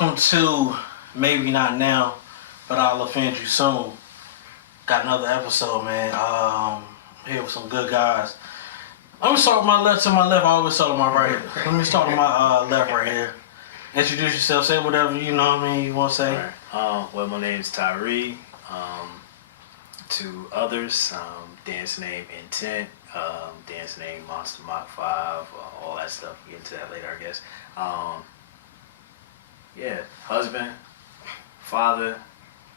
welcome to Maybe Not Now, but I'll Offend You Soon. Got another episode, man. Here with some good guys. Let me start with my left to my left. I always start with my right. Let me start with my left right here. Introduce yourself. Say whatever you want to say. Right. Well, my name is Tyree. To others, dance name Intent, dance name Monster Mach 5, all that stuff. We'll get into that later, I guess. Husband, father,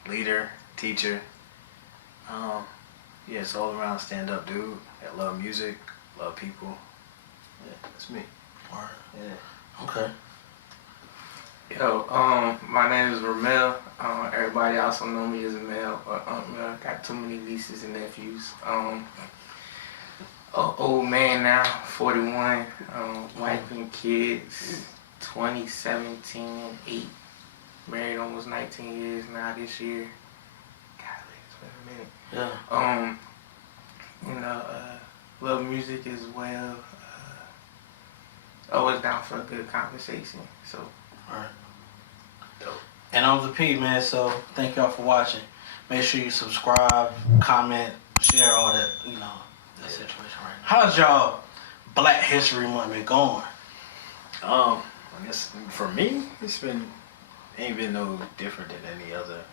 leader, teacher. It's all around stand-up dude. I love music, love people. Yeah, that's me. Alright. Yeah. Okay. Yo, my name is Ramel. Everybody also know me as Mel or Mel. Got too many nieces and nephews. Old man now, 41. Wife and kids, 2017, 8. Married almost 19 years now this year. Golly, it's been a minute. Yeah. Love music as well. Always down for a good conversation. So. Alright. And I'm the P, man, so thank y'all for watching. Make sure you subscribe, comment, share all that, that situation right now. How's y'all Black History Month been going? I guess for me, ain't been no different than any other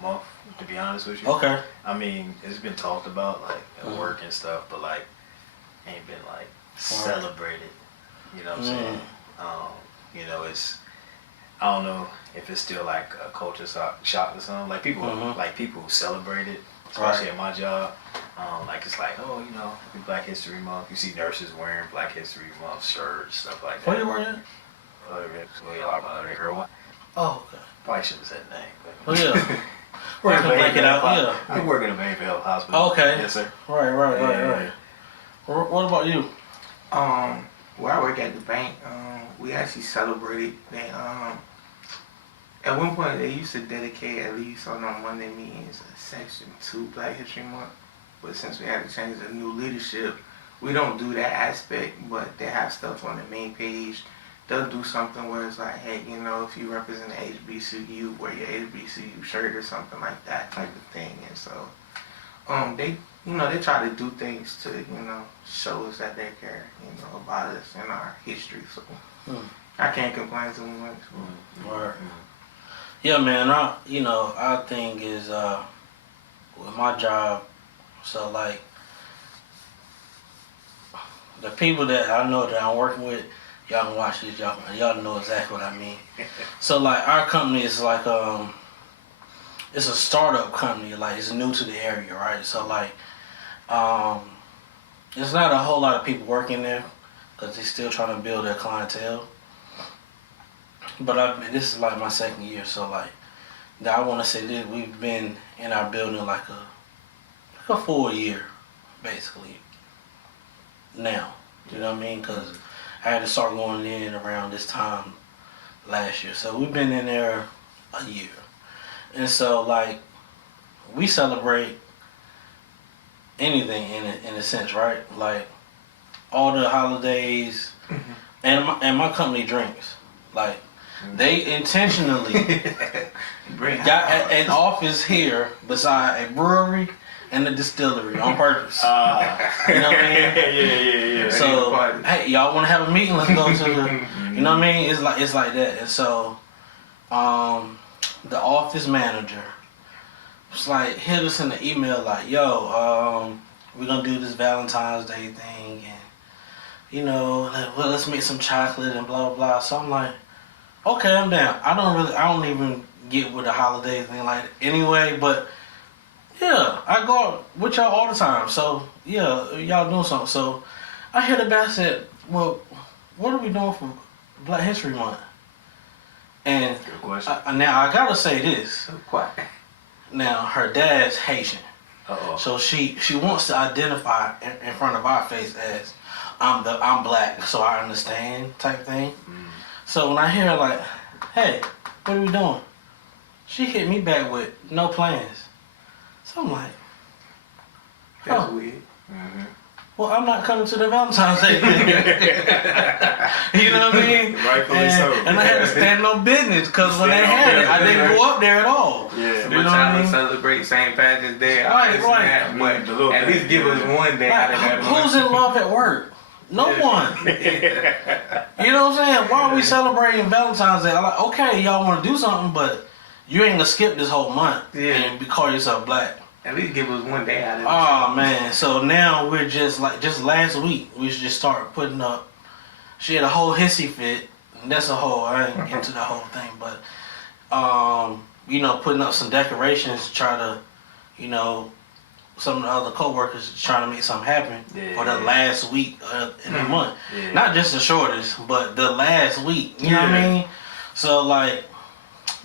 month, to be honest with you. Okay. I mean, it's been talked about, like, at work and stuff, but, like, ain't been, like, celebrated. You know what I'm saying? It's, I don't know if it's still, like, a culture shock or something. Like, people celebrate it, especially at my job. It's like, happy Black History Month. You see nurses wearing Black History Month shirts, stuff like that. What are you wearing? Oh, okay. Probably shouldn't have said the name. But yeah. We're going to blank it out, yeah. I work in a Bayville Health Hospital. Okay. Yes, sir. Right. What about you? Where I work at the bank, we actually celebrated. At one point, they used to dedicate, at least on our Monday meetings, a section to Black History Month. But since we had to change the new leadership, we don't do that aspect, but they have stuff on the main page. They'll do something where it's like, hey, if you represent HBCU, wear your HBCU shirt or something like that type of thing. And so, they try to do things to, show us that they care, about us and our history. So, I can't complain too much. Right. Yeah, man, our thing is, with my job, so, like, the people that I know that I'm working with, y'all can watch this, y'all know exactly what I mean. So, like, our company is like, it's a startup company, like, it's new to the area, right? So, like, there's not a whole lot of people working there, because they're still trying to build their clientele. But this is like my second year, so like, I want to say that we've been in our building like a full year, basically. Now, you know what I mean? Because I had to start going in around this time last year, so we've been in there a year, and so like, we celebrate anything in a sense, right? Like all the holidays, and my company drinks like. They intentionally got an office here beside a brewery and a distillery on purpose. You know what I mean? Yeah. So, hey, y'all want to have a meeting? Let's go to the. You know what I mean? It's like that. And so, the office manager was like, hit us in the email like, yo, we're gonna do this Valentine's Day thing, and let's make some chocolate and blah blah blah. So I'm like. Okay, I'm down. I don't even get with the holiday thing like anyway, but yeah, I go out with y'all all the time. So yeah, y'all doing something. So I hit her back and said, well, what are we doing for Black History Month? And good question. Now I gotta say this. What? Now her dad's Haitian. Uh-oh. So she wants to identify in front of our face as I'm black, so I understand type thing. So when I hear her like, hey, what are we doing? She hit me back with no plans. So I'm like, that's weird. well, I'm not coming to the Valentine's Day. You know what I mean? Rightfully so. And I had to stand on business because when they had it, I didn't go up there at all. Yeah. So You we're know trying what I to mean? celebrate St. Patrick's Day. Right. But The little at least thing. give us one day out of that. Who's in love at work? No one. You know what I'm saying? Why are we celebrating Valentine's Day? I'm like, okay, y'all want to do something, but you ain't gonna skip this whole month and call yourself black. At least give us one day out of it. Oh man, so now we're just last week we just started putting up. She had a whole hissy fit, and that's a whole. I ain't into the whole thing, but putting up some decorations to try to, some of the other coworkers trying to make something happen for the last week in the month. Yeah. Not just the shortest, but the last week. You know what I mean? So like,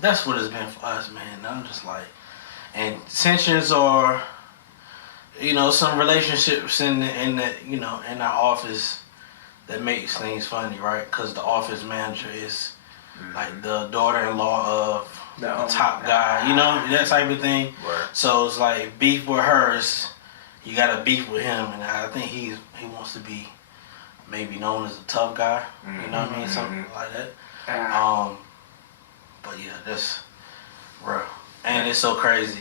that's what it's been for us, man. I'm just like. And tensions are, some relationships in our office that makes things funny, right? Because the office manager is like the daughter-in-law of the top guy, that type of thing. Right. So it's like beef with her, you got to beef with him, and I think he wants to be maybe known as a tough guy. You know what I mean? Something like that. But yeah, that's real. And it's so crazy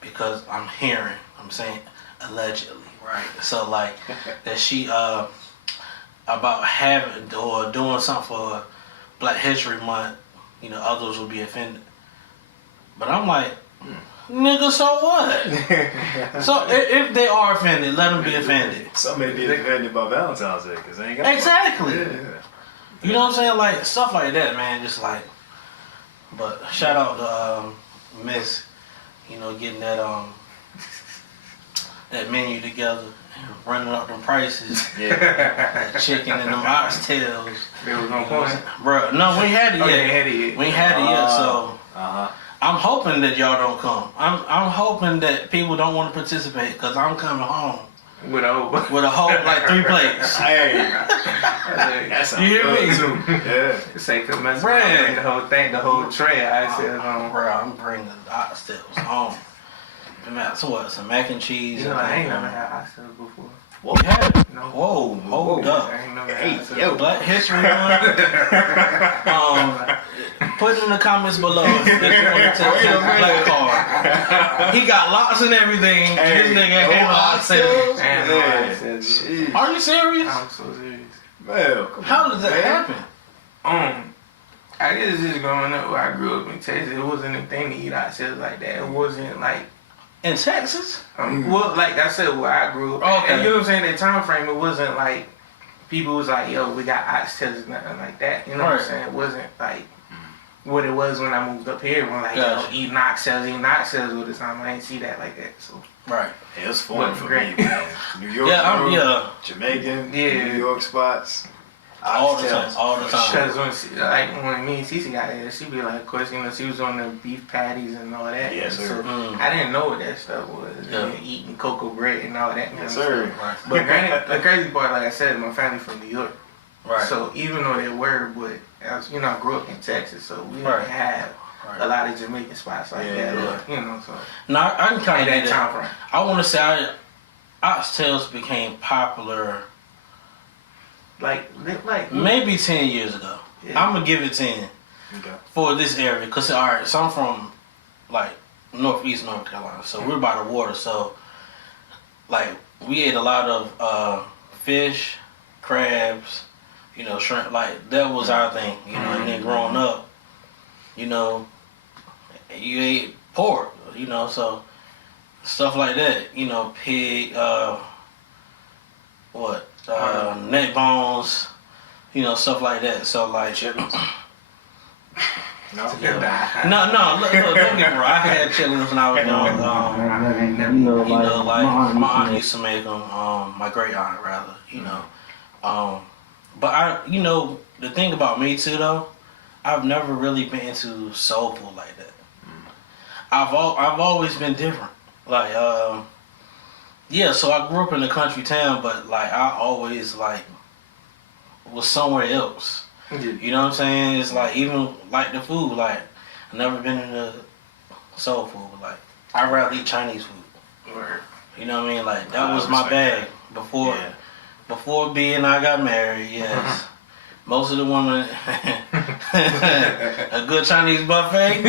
because I'm saying allegedly, right? So like that she about having or doing something for Black History Month, others will be offended. But I'm like, nigga, so what? So if they are offended, let them be offended. Some may be offended by Valentine's Day because they ain't got Exactly. Yeah. You know what I'm saying? Like stuff like that, man. Just like, but shout out to Miss, getting that menu together and running up them prices. Yeah. That chicken and them oxtails. They was on point. Bro, no, we ain't had it yet. Oh, they had it yet. We ain't had it yet, so I'm hoping that y'all don't come. I'm hoping that people don't want to participate because I'm coming home With a whole like 3 plates. Hey. That's You hear me? too. Yeah. Say, cause my Right. bring the whole thing, the whole tray. I said, Bro, I'm bringing the oxtails home. So what? Some mac and cheese. I ain't never had oxtails before. You had it? No. Whoa, hold up. I ain't never Hey, had yo. Black History Month. Put it in the comments below if you want to take the black card. He got locks and everything. This nigga ain't oxtails. And no oxtails. Jeez. Are you serious? I'm so serious. Well, come How on, does that man. happen? I guess just growing up where I grew up in Texas, it wasn't a thing to eat oxtails like that. It wasn't like, In Texas? well, like I said, where I grew up. Okay. And you know what I'm saying? That time frame, it wasn't like people was like, yo, we got oxtails, nothing like that. You know what I'm Right. saying? It wasn't like what it was when I moved up here. When like, Gotcha. eating oxtails all the time. I didn't see that like that. So Right. Yeah, it's foreign for me, Great. man. New York, Yeah, Jamaican, Yeah. New York spots. All the Oxtails, time, all the for time. sure. because when me and Cece got there, she be like, of course, she was on the beef patties and all that. Yes, sir. So I didn't know what that stuff was. Yeah. And eating cocoa bread and all that. kind Yes, of sir. Right. But granted, the crazy part, like I said, my family from New York. Right. So even though they were, but I grew up in Texas, so we Right. didn't have a lot of Jamaican spots like Yeah, that. yeah. Or, so No, I can kind at of that get that. time frame. I want to say oxtails became popular Like maybe 10 years ago. Yeah. I'm going to give it 10 Okay. for this area. Because, all right, so I'm from, like, northeast North Carolina. So we're by the water. So, like, we ate a lot of fish, crabs, shrimp. Like, that was our thing, And then growing up, you ate pork, so stuff like that. Pig, neck bones, stuff like that. So like Chitlins. No. yeah. No, look, don't get me wrong. I had chitlins when I was young. Like my aunt used to make them. My great aunt rather, But the thing about me too though, I've never really been into soul food like that. I've always been different. Like so I grew up in a country town, but like I always like was somewhere else. You know what I'm saying? It's like even like the food, like I've never been into soul food. Like I'd rather eat Chinese food. Word. You know what I mean? Like that was my bag. Before B and I got married, yes. Most of the women, a good Chinese buffet,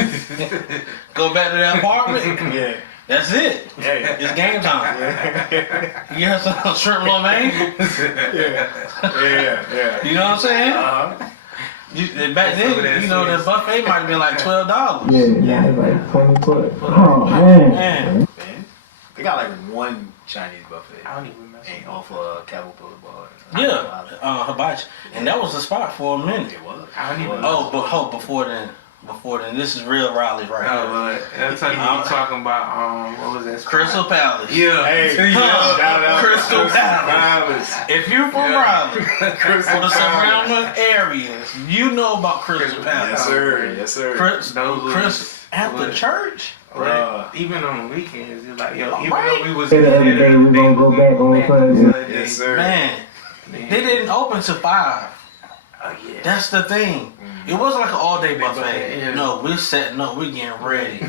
go back to the apartment. Yeah. That's it. Yeah. It's game time. Yeah. You have some shrimp lo mein? Yeah. You know what I'm saying? Back then, the buffet might have been like $12. Yeah, it's like 20 foot. Oh, man. Man. They got like one Chinese buffet. I don't even remember. Ain't off Capitol Boulevard. Yeah, hibachi. And that was the spot for a minute. It was. I don't even Oh, before then, this is real Raleigh right here. but that's how you talking about, what was that spot? Crystal Palace. Yeah. Hey, Huh. shout out Crystal Palace. Palace. If you're from Raleigh, Crystal or the Palace. surrounding areas, you know about Crystal Palace. Yes, sir. Yes, sir. Crystal after church. Right. Even on the weekends, it's like, yo, even Right. though we was The other day we gonna go back on Sunday. Yes, sir. Man, they didn't open till 5. Oh yeah. That's the thing. It wasn't like an all-day buffet. buffet, yeah. No, we're setting up. We're getting ready.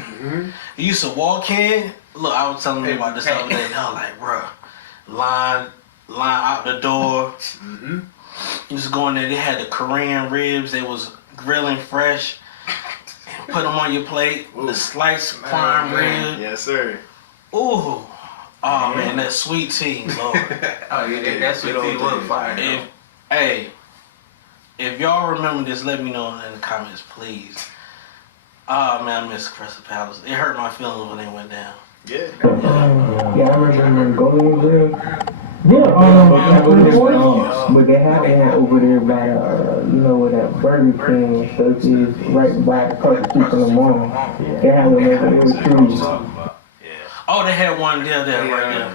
You used to walk in. Look, I was telling you about this the other day. And I was like, bruh, line out the door. You used to go in there. They had the Korean ribs. They was grilling fresh. Put them on your plate. The sliced prime rib. Yes, sir. Ooh. Oh, man, that sweet tea, Lord. Oh yeah, that's what they was fire. If y'all remember this, let me know in the comments, please. Oh, man, I miss Crystal Palace. It hurt my feelings when they went down. Yeah. Yeah, I remember Mongolian grill. But they have one over there by where that Burger King and stuff is, right by the Park Street from the mall. They have one over there with trees. Oh, they had one there, right there.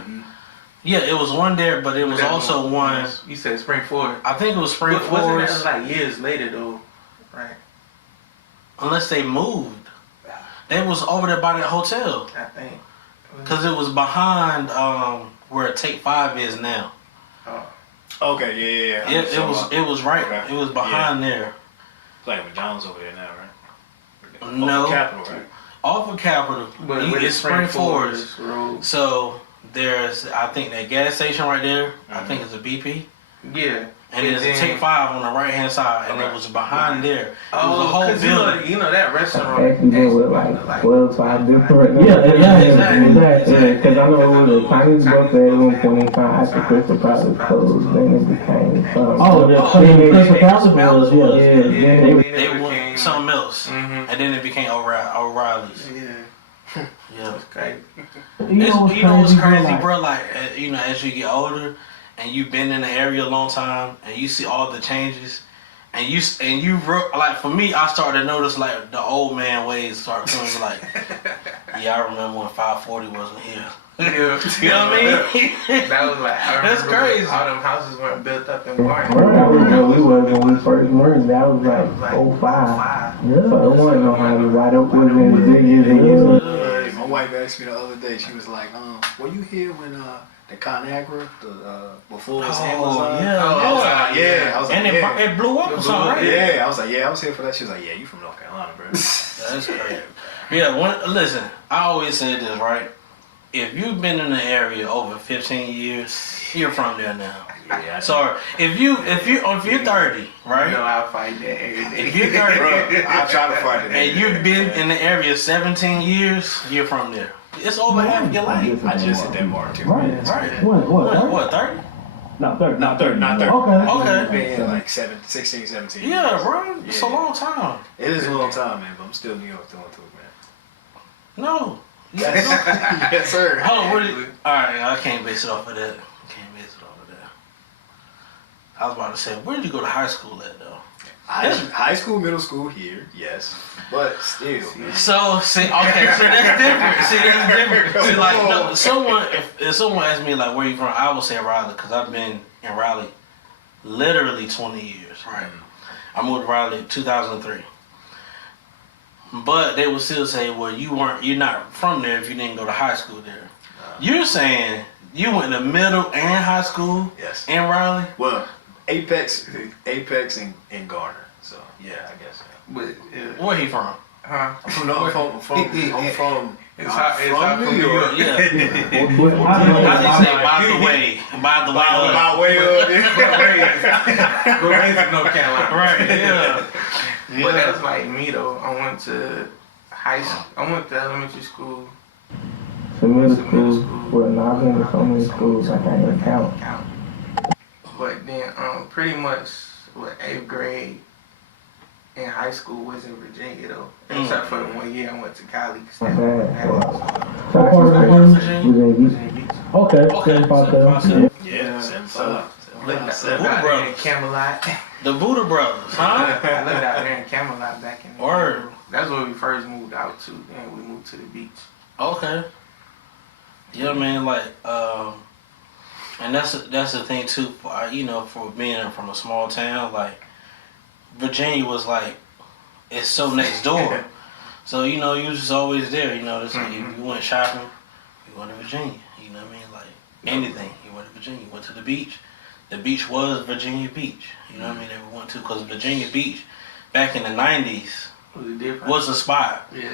Yeah, it was one there, but it was also one. You said Spring Forest. I think it was Spring Wasn't Forest. that like years later though, right? Unless they moved. They was over there by that hotel. I think. Because it was behind where Take 5 is now. Okay, yeah. It was right. Okay. It was behind there. It's like McDonald's over there now, right? No. Off of Capitol, right? Off of Capitol. But It's Spring Forest. Road. So there's, I think, that gas station right there. I think it's a BP. Yeah. And there's a Take 5 on the right hand side, and it was behind there. It was a Oh, whole cause building. you know that restaurant. Actually, there were like 12, 5 different. Exactly. Because I know it was a Chinese buffet at one point in time after Crystal Palace closed, then it became Crystal Palace was, They went something else, and then it became O'Reilly's. Yeah. Yeah. That's crazy. You know what's crazy, bro? Like, as you get older, and you've been in the area a long time, and you see all the changes, and like for me, I started to notice like the old man ways start coming. Like, yeah, I remember when 540 wasn't here. Yeah. You know what I mean? That was like, That's crazy. All them houses weren't built up in Martin. That was where we was when we first moved. That was like 05. So it wasn't no houses wide open and My wife asked me the other day. She was like, "Were you here when the ConAgra, before it was Amazon?" Yeah. I was like, "Yeah." I was like, And it blew up or something, right? Yeah, I was like, "Yeah, I was here for that." She was like, "Yeah, you from North Carolina, bro." That's crazy. Yeah, listen, I always say this, right? If you've been in the area over 15 years, you're from there now. Yeah, Sorry, if you're 30, right? You know, I fight that every day. If you're 30, I try to fight it. and you've been in the area 17 years, you're from there. It's over half your life. I just hit that mark too. Right. Right. What? 30? Not 30. Not 30. Okay. Been here like 16, 17 years. Yeah, bro. It's a long time. It is a long time, man, but I'm still New York doing too, man. No. Yes, sir. Hold on, alright, I can't base it off of that. I was about to say, where did you go to high school at, though? High school, middle school here, yes. But still, man. So, see, okay, so that's different. See, like, no, if someone asks me, like, where you from, I will say Raleigh, because I've been in Raleigh literally 20 years, right? I moved to Raleigh in 2003. But they would still say, well, you're not from there if you didn't go to high school there. You're saying you went to middle and high school in Raleigh? Well, Apex and Garner. So, yeah, I guess. But, where he from? Huh? I'm from It's hot for New York. Yeah. How do you say, by the way, By the way, My way up. Go raised in North Carolina. right? Yeah. But that's like me though. I went to high school. I went to elementary school. So middle school, well, no, I've been to so many schools, I can't even count. But then, pretty much, what 8th grade in high school was in Virginia though. Except for the 1 year I went to college. My dad, So part of Virginia? was in Beach. Okay, Okay. Yeah, 7-5. Lived out Buddha there in Brothers. Camelot. The Buddha Brothers, huh? I lived out there in Camelot back in the Word. That's where we first moved out to. Then we moved to the beach. Okay. Yeah, man. Like, and that's the thing too. For being from a small town, like Virginia was like, it's so next door. So you was just always there. If you went shopping, you went to Virginia. You know what I mean? Like anything, you went to Virginia. You went to the beach. The beach was Virginia Beach. You know what I mean? They went to because Virginia Beach back in the '90s was a spot. Yeah.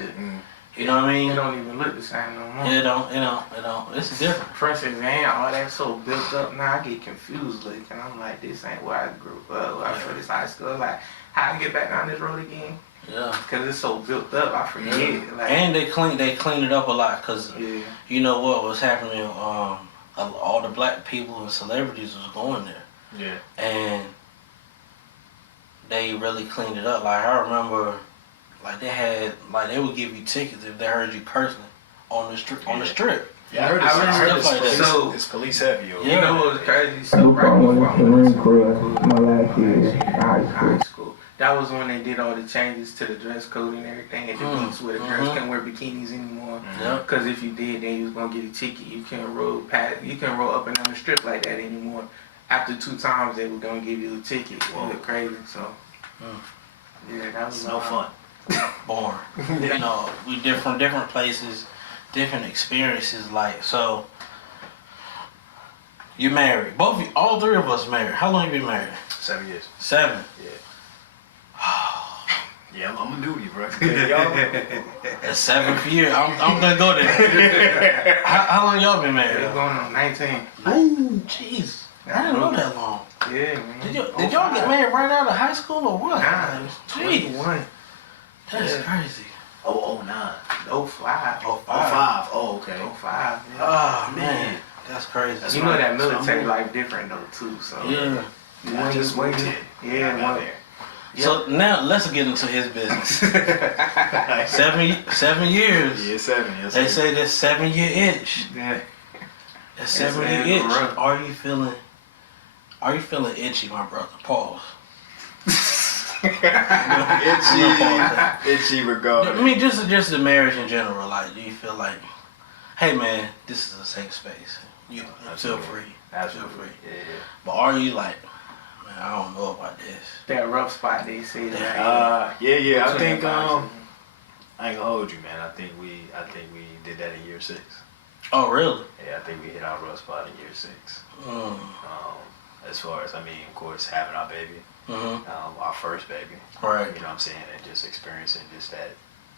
You know what I mean? It don't even look the same no more. It don't. It's different. First exam, all that so built up. Now I get confused, like, and I'm like, this ain't where I grew up. I feel this high school. Like, how I get back down this road again? Yeah. Cause it's so built up, I forget. Yeah. Like, And they cleaned it up a lot because you know what was happening. All the black people and celebrities was going there. Yeah. And they really cleaned it up. Like I remember, like they would give you tickets if they heard you cursing on the strip. On the strip. Yeah, I heard this. Stuff like that. So it's police heavy. Over you know what was crazy? I So was right before I in the went Marine Corps my last year in high school. that was when they did all the changes to the dress code and everything at the beach where the girls couldn't wear bikinis anymore. Yeah. Because if you did, then you was gonna get a ticket. You couldn't roll up and down the strip like that anymore. After 2 times, they were gonna give you a ticket. It was crazy. So yeah, that was no fun. Born. We different places, different experiences. Like so, you married. All 3 of us married. How long you been married? 7 years. 7. Yeah. Yeah, I'm a duty, bro. Y'all. That's 7th year. I'm gonna go there. How long y'all been married? It's going on 19. Ooh, jeez. I didn't know that long. Yeah, man. Did y'all get married right out of high school or what? Nah, Jeez. 21. That's crazy. 09. 05. 05. 05. Oh, okay. 05. Yeah. Oh, man. That's crazy. You know that military life different though too. So Yeah. I just moved in. Yeah, I got there. So now let's get into his business. 7 years. Yeah, 7. Yes, They say that's 7-year itch. Yeah. That's Yes, 7-year man, itch. rough. Are you feeling itchy, my brother? Pause. Itchy regardless. I mean, just the marriage in general. Like, do you feel like, hey man, this is a safe space. You feel Absolutely. free. Absolutely. Feel free. Yeah. But are you like, man, I don't know about this. That rough spot they say that. Yeah. I Between think the boxes. I ain't gonna hold you, man. I think we did that in year 6. Oh, really? Yeah, I think we hit our rough spot in year 6. Mm. As far as, of course, having our baby, Mm-hmm. our first baby. Right. You know what I'm saying? And just experiencing just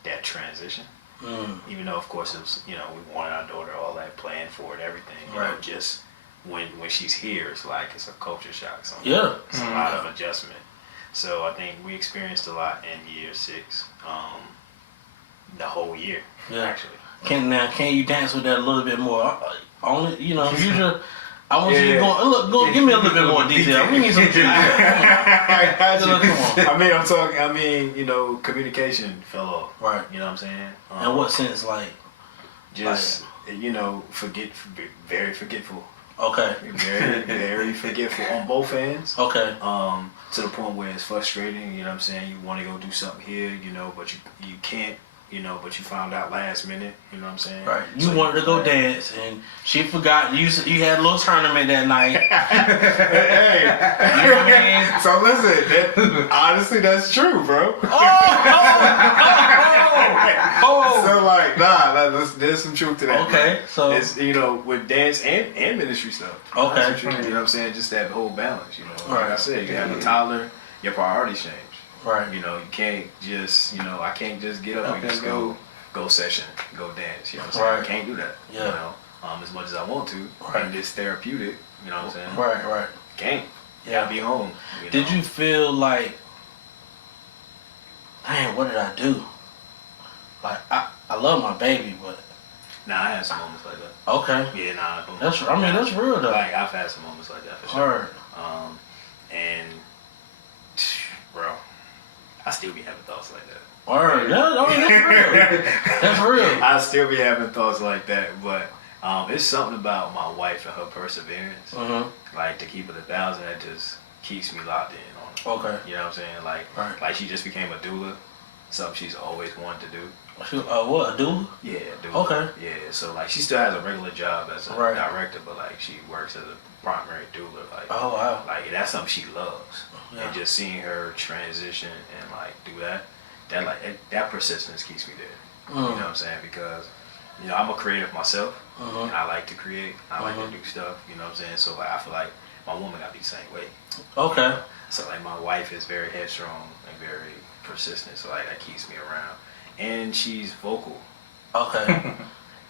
that transition. Mm. Even though, of course, it was, we wanted our daughter, all that, planned for it, everything. You know, Right. just when she's here, it's like it's a culture shock. Yeah. It's a lot of adjustment. So I think we experienced a lot in year 6, the whole year, actually. Can you dance with that a little bit more? Only, usually, I want you to go, give me a little bit more detail. We need some detail. Come on. Communication fell off. Right. You know what I'm saying? In what sense, like? Just, very forgetful. Okay. Very, very forgetful on both ends. Okay. To the point where it's frustrating, you know what I'm saying? You want to go do something here, but you can't, but you found out last minute, you know what I'm saying? Right. You So wanted to go dance, and she forgot. You had a little tournament that night. Hey. You know what I mean? So listen, honestly, that's true, bro. So there's some truth to that. Okay, so it's with dance and ministry stuff. Okay. That's the truth, you know what I'm saying? Just that whole balance, Like I said, you have a toddler, your priorities change. right. You can't just I can't just get up and just go session, go dance. You know what I'm saying? Right. I can't do that. Yeah. as much as I want to. Right. And it's therapeutic, you know what I'm saying? Right. Can't. You Yeah. gotta be home. Did you feel like, dang, what did I do? Like, I love my baby, but. Nah, I had some moments like that. Okay. Yeah, nah. That's real though. Like, I've had some moments like that for sure. Word. And, bro, I still be having thoughts like that. Word. That's real. That's real. I still be having thoughts like that, but it's something about my wife and her perseverance. Mm-hmm. Like, to keep it 1,000, that just keeps me locked in on it. Okay. You know what I'm saying? Like she just became a doula, something she's always wanted to do. What, a doula? Yeah, doula. Okay. Yeah, so like she still has a regular job as a Right. director, but like she works as a primary doula. Like, Oh, wow. like that's something she loves. Yeah. And just seeing her transition and like do that persistence keeps me there. You know what I'm saying? Because, you know, I'm a creative myself. And I like to create. I like to do stuff. You know what I'm saying? So like, I feel like my woman got to be the same way. Okay. So like my wife is very headstrong and very persistent. So like that keeps me around. And she's vocal. Okay.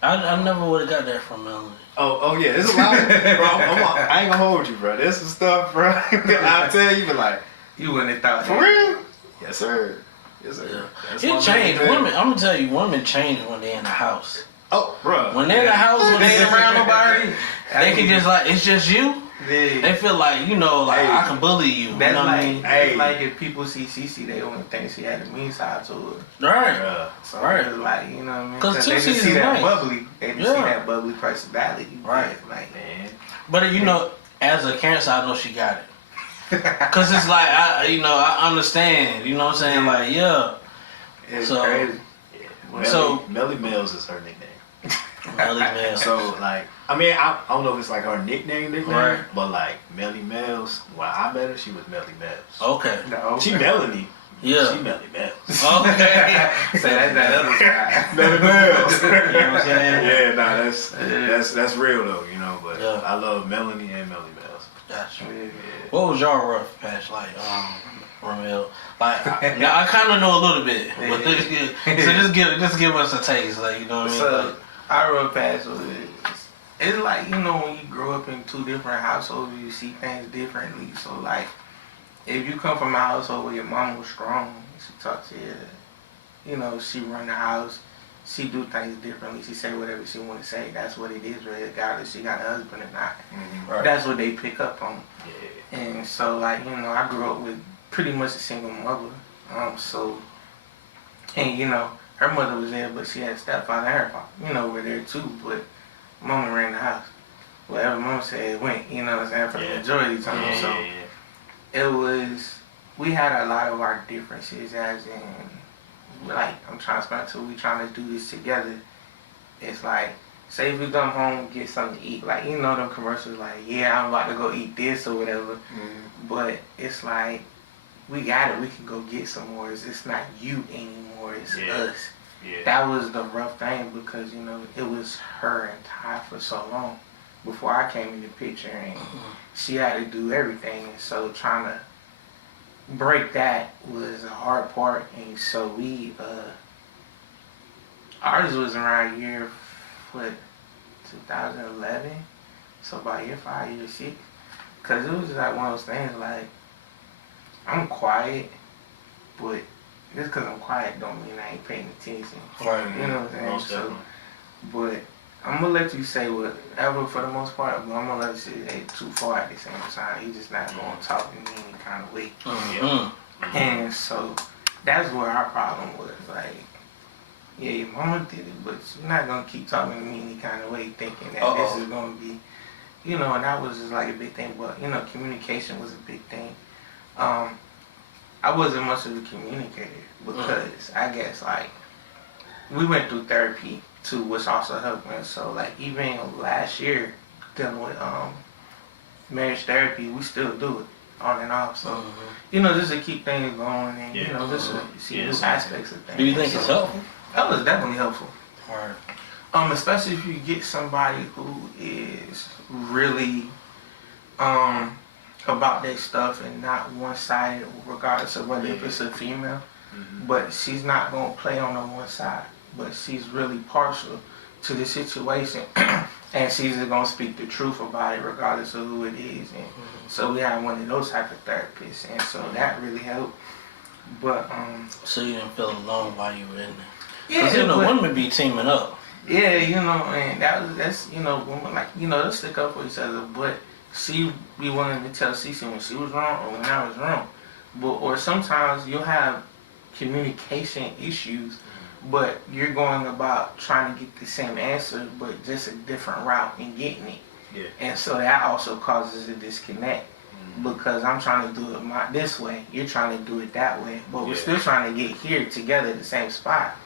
I never would have got that from Melanie. Oh yeah, there's a lot of, bro. I ain't gonna hold you, bro. There's some stuff, bro. I'll tell you, but like, You wouldn't have thought for real? Yes, sir. Yes, sir. Yeah. That's my It changed. man. Women, I'm gonna tell you, women change when they're in the house. Oh, bro. When they're in the house, when they ain't around nobody, they can just like, it's just you. Yeah. They feel like, you know, like, Hey. I can bully you. You That's know what I mean? that's like if people see Cece, they only think she had a mean side to her. Right. Bruh. So Right. it's like, you know what I mean? 'Cause they Cece just is see that nice. bubbly. They just Yeah. see that bubbly personality. Right. Like, Man. But, you know, as a Cancer, I know she got it. Because it's like, I understand. You know what I'm saying? Like, yeah. it's So- crazy. Yeah. So- Melly Mills is her nickname. Melly Mel. So like, I mean, I don't know if it's like her nickname, Right. but like Melly Mills. When I met her, she was Melly Mills. Okay. No. She Melanie. Yeah. She Melly Mills. Okay. So that's that other side. Melly Mills. You know what I'm saying? Yeah, nah, that's real though, you know. But Yeah. I love Melanie and Melly Mills. Gotcha. Yeah. What was your rough patch like, Ramel? Like, now I kind of know a little bit, but just give us a taste, like, you know what I mean? So, our road pass was, it's like, you know, when you grow up in two different households, you see things differently. So, like, if you come from a household where your mom was strong, she talks to you, you know, she run the house, she do things differently, she say whatever she want to say. That's what it is, regardless she got a husband or not. Right. That's what they pick up on. Yeah. And so, like, you know, I grew up with pretty much a single mother. And, you know, her mother was there, but she had a stepfather and her father, you know, were there too, but mama ran the house. Whatever mama said, it went, you know what I'm saying, for the majority of the time. So it was, we had a lot of our differences, as in, like, I'm trying to explain to we trying to do this together. It's like, say if we come home, get something to eat, like, you know them commercials, like, yeah, I'm about to go eat this or whatever, but it's like, we got it, we can go get some more. It's not you anymore, it's us. Yeah. That was the rough thing because, you know, it was her and Ty for so long before I came in the picture, and she had to do everything, and so trying to break that was a hard part. And so we, ours was around year, 2011, so about year 5, year 6, because it was like one of those things, like, I'm quiet, but just because I'm quiet don't mean I ain't paying attention. Right. You know what I'm saying? Most So, definitely. but I'm going to let you say whatever for the most part, but I'm going to let you say it too far at the same time. You just not going to talk to me any kind of way. Mm-hmm. And so that's where our problem was. Like, yeah, your mama did it, but you're not going to keep talking to me any kind of way thinking that this is going to be, you know, and that was just like a big thing. But, you know, communication was a big thing. I wasn't much of a communicator because I guess, like, we went through therapy too, which also helped me. So, like, even last year, dealing with marriage therapy, we still do it on and off. So, you know, just to keep things going and, you know, just to see new aspects of things. Do you think it's helpful? That was definitely helpful. Right. Especially if you get somebody who is really about their stuff and not one-sided, regardless of whether if it's a female. But she's not gonna play on the one side, but she's really partial to the situation, and she's just gonna speak the truth about it, regardless of who it is. And so we had one of those type of therapists, and so that really helped. But so you didn't feel alone while you were in there. yeah, Because women be teaming up. Yeah, and that's women, like, they'll stick up for each other, but she be willing to tell Cece when she was wrong or when I was wrong. But or sometimes you'll have communication issues, but you're going about trying to get the same answer, but just a different route in getting it. Yeah. And so that also causes a disconnect. Because I'm trying to do it this way, you're trying to do it that way, but we're still trying to get here together at the same spot.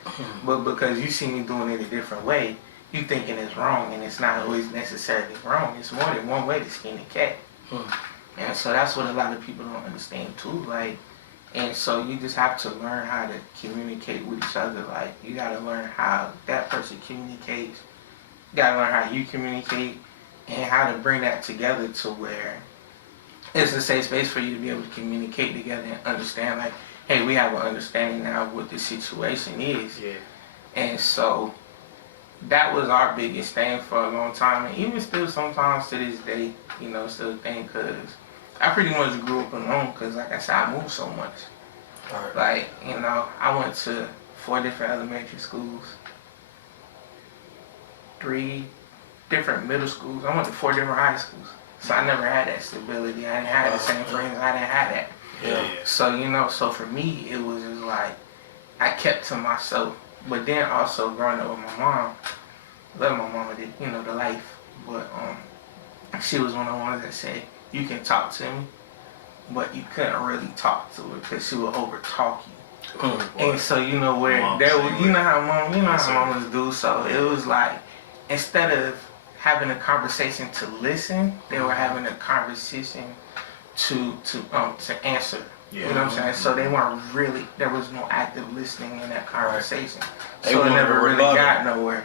But because you see me doing it a different way, you thinking it's wrong, and it's not always necessarily wrong. It's more than one way to skin a cat. And so that's what a lot of people don't understand too. Like, and so you just have to learn how to communicate with each other. Like, you got to learn how that person communicates. You got to learn how you communicate, and how to bring that together to where it's a safe space for you to be able to communicate together and understand, like, hey, we have an understanding now of what the situation is. Yeah. And so that was our biggest thing for a long time. And even still sometimes to this day, still a thing, because I pretty much grew up alone because, like I said, I moved so much. Right. Like, I went to 4 different elementary schools, 3 different middle schools. I went to 4 different high schools. So I never had that stability. I didn't have the same friends. I didn't have that. Yeah. So, so for me, it was just like, I kept to myself. But then also growing up with my mom, love my mama, the life. But she was one of the ones that said, you can talk to me, but you couldn't really talk to her because she would over talk you. And so where there was, how mamas do. So it was like, instead of having a conversation to listen, they were having a conversation to answer. Yeah. You know what I'm saying? So they weren't really, there was no active listening in that conversation. They So it wanted never to really rebuttal. got nowhere.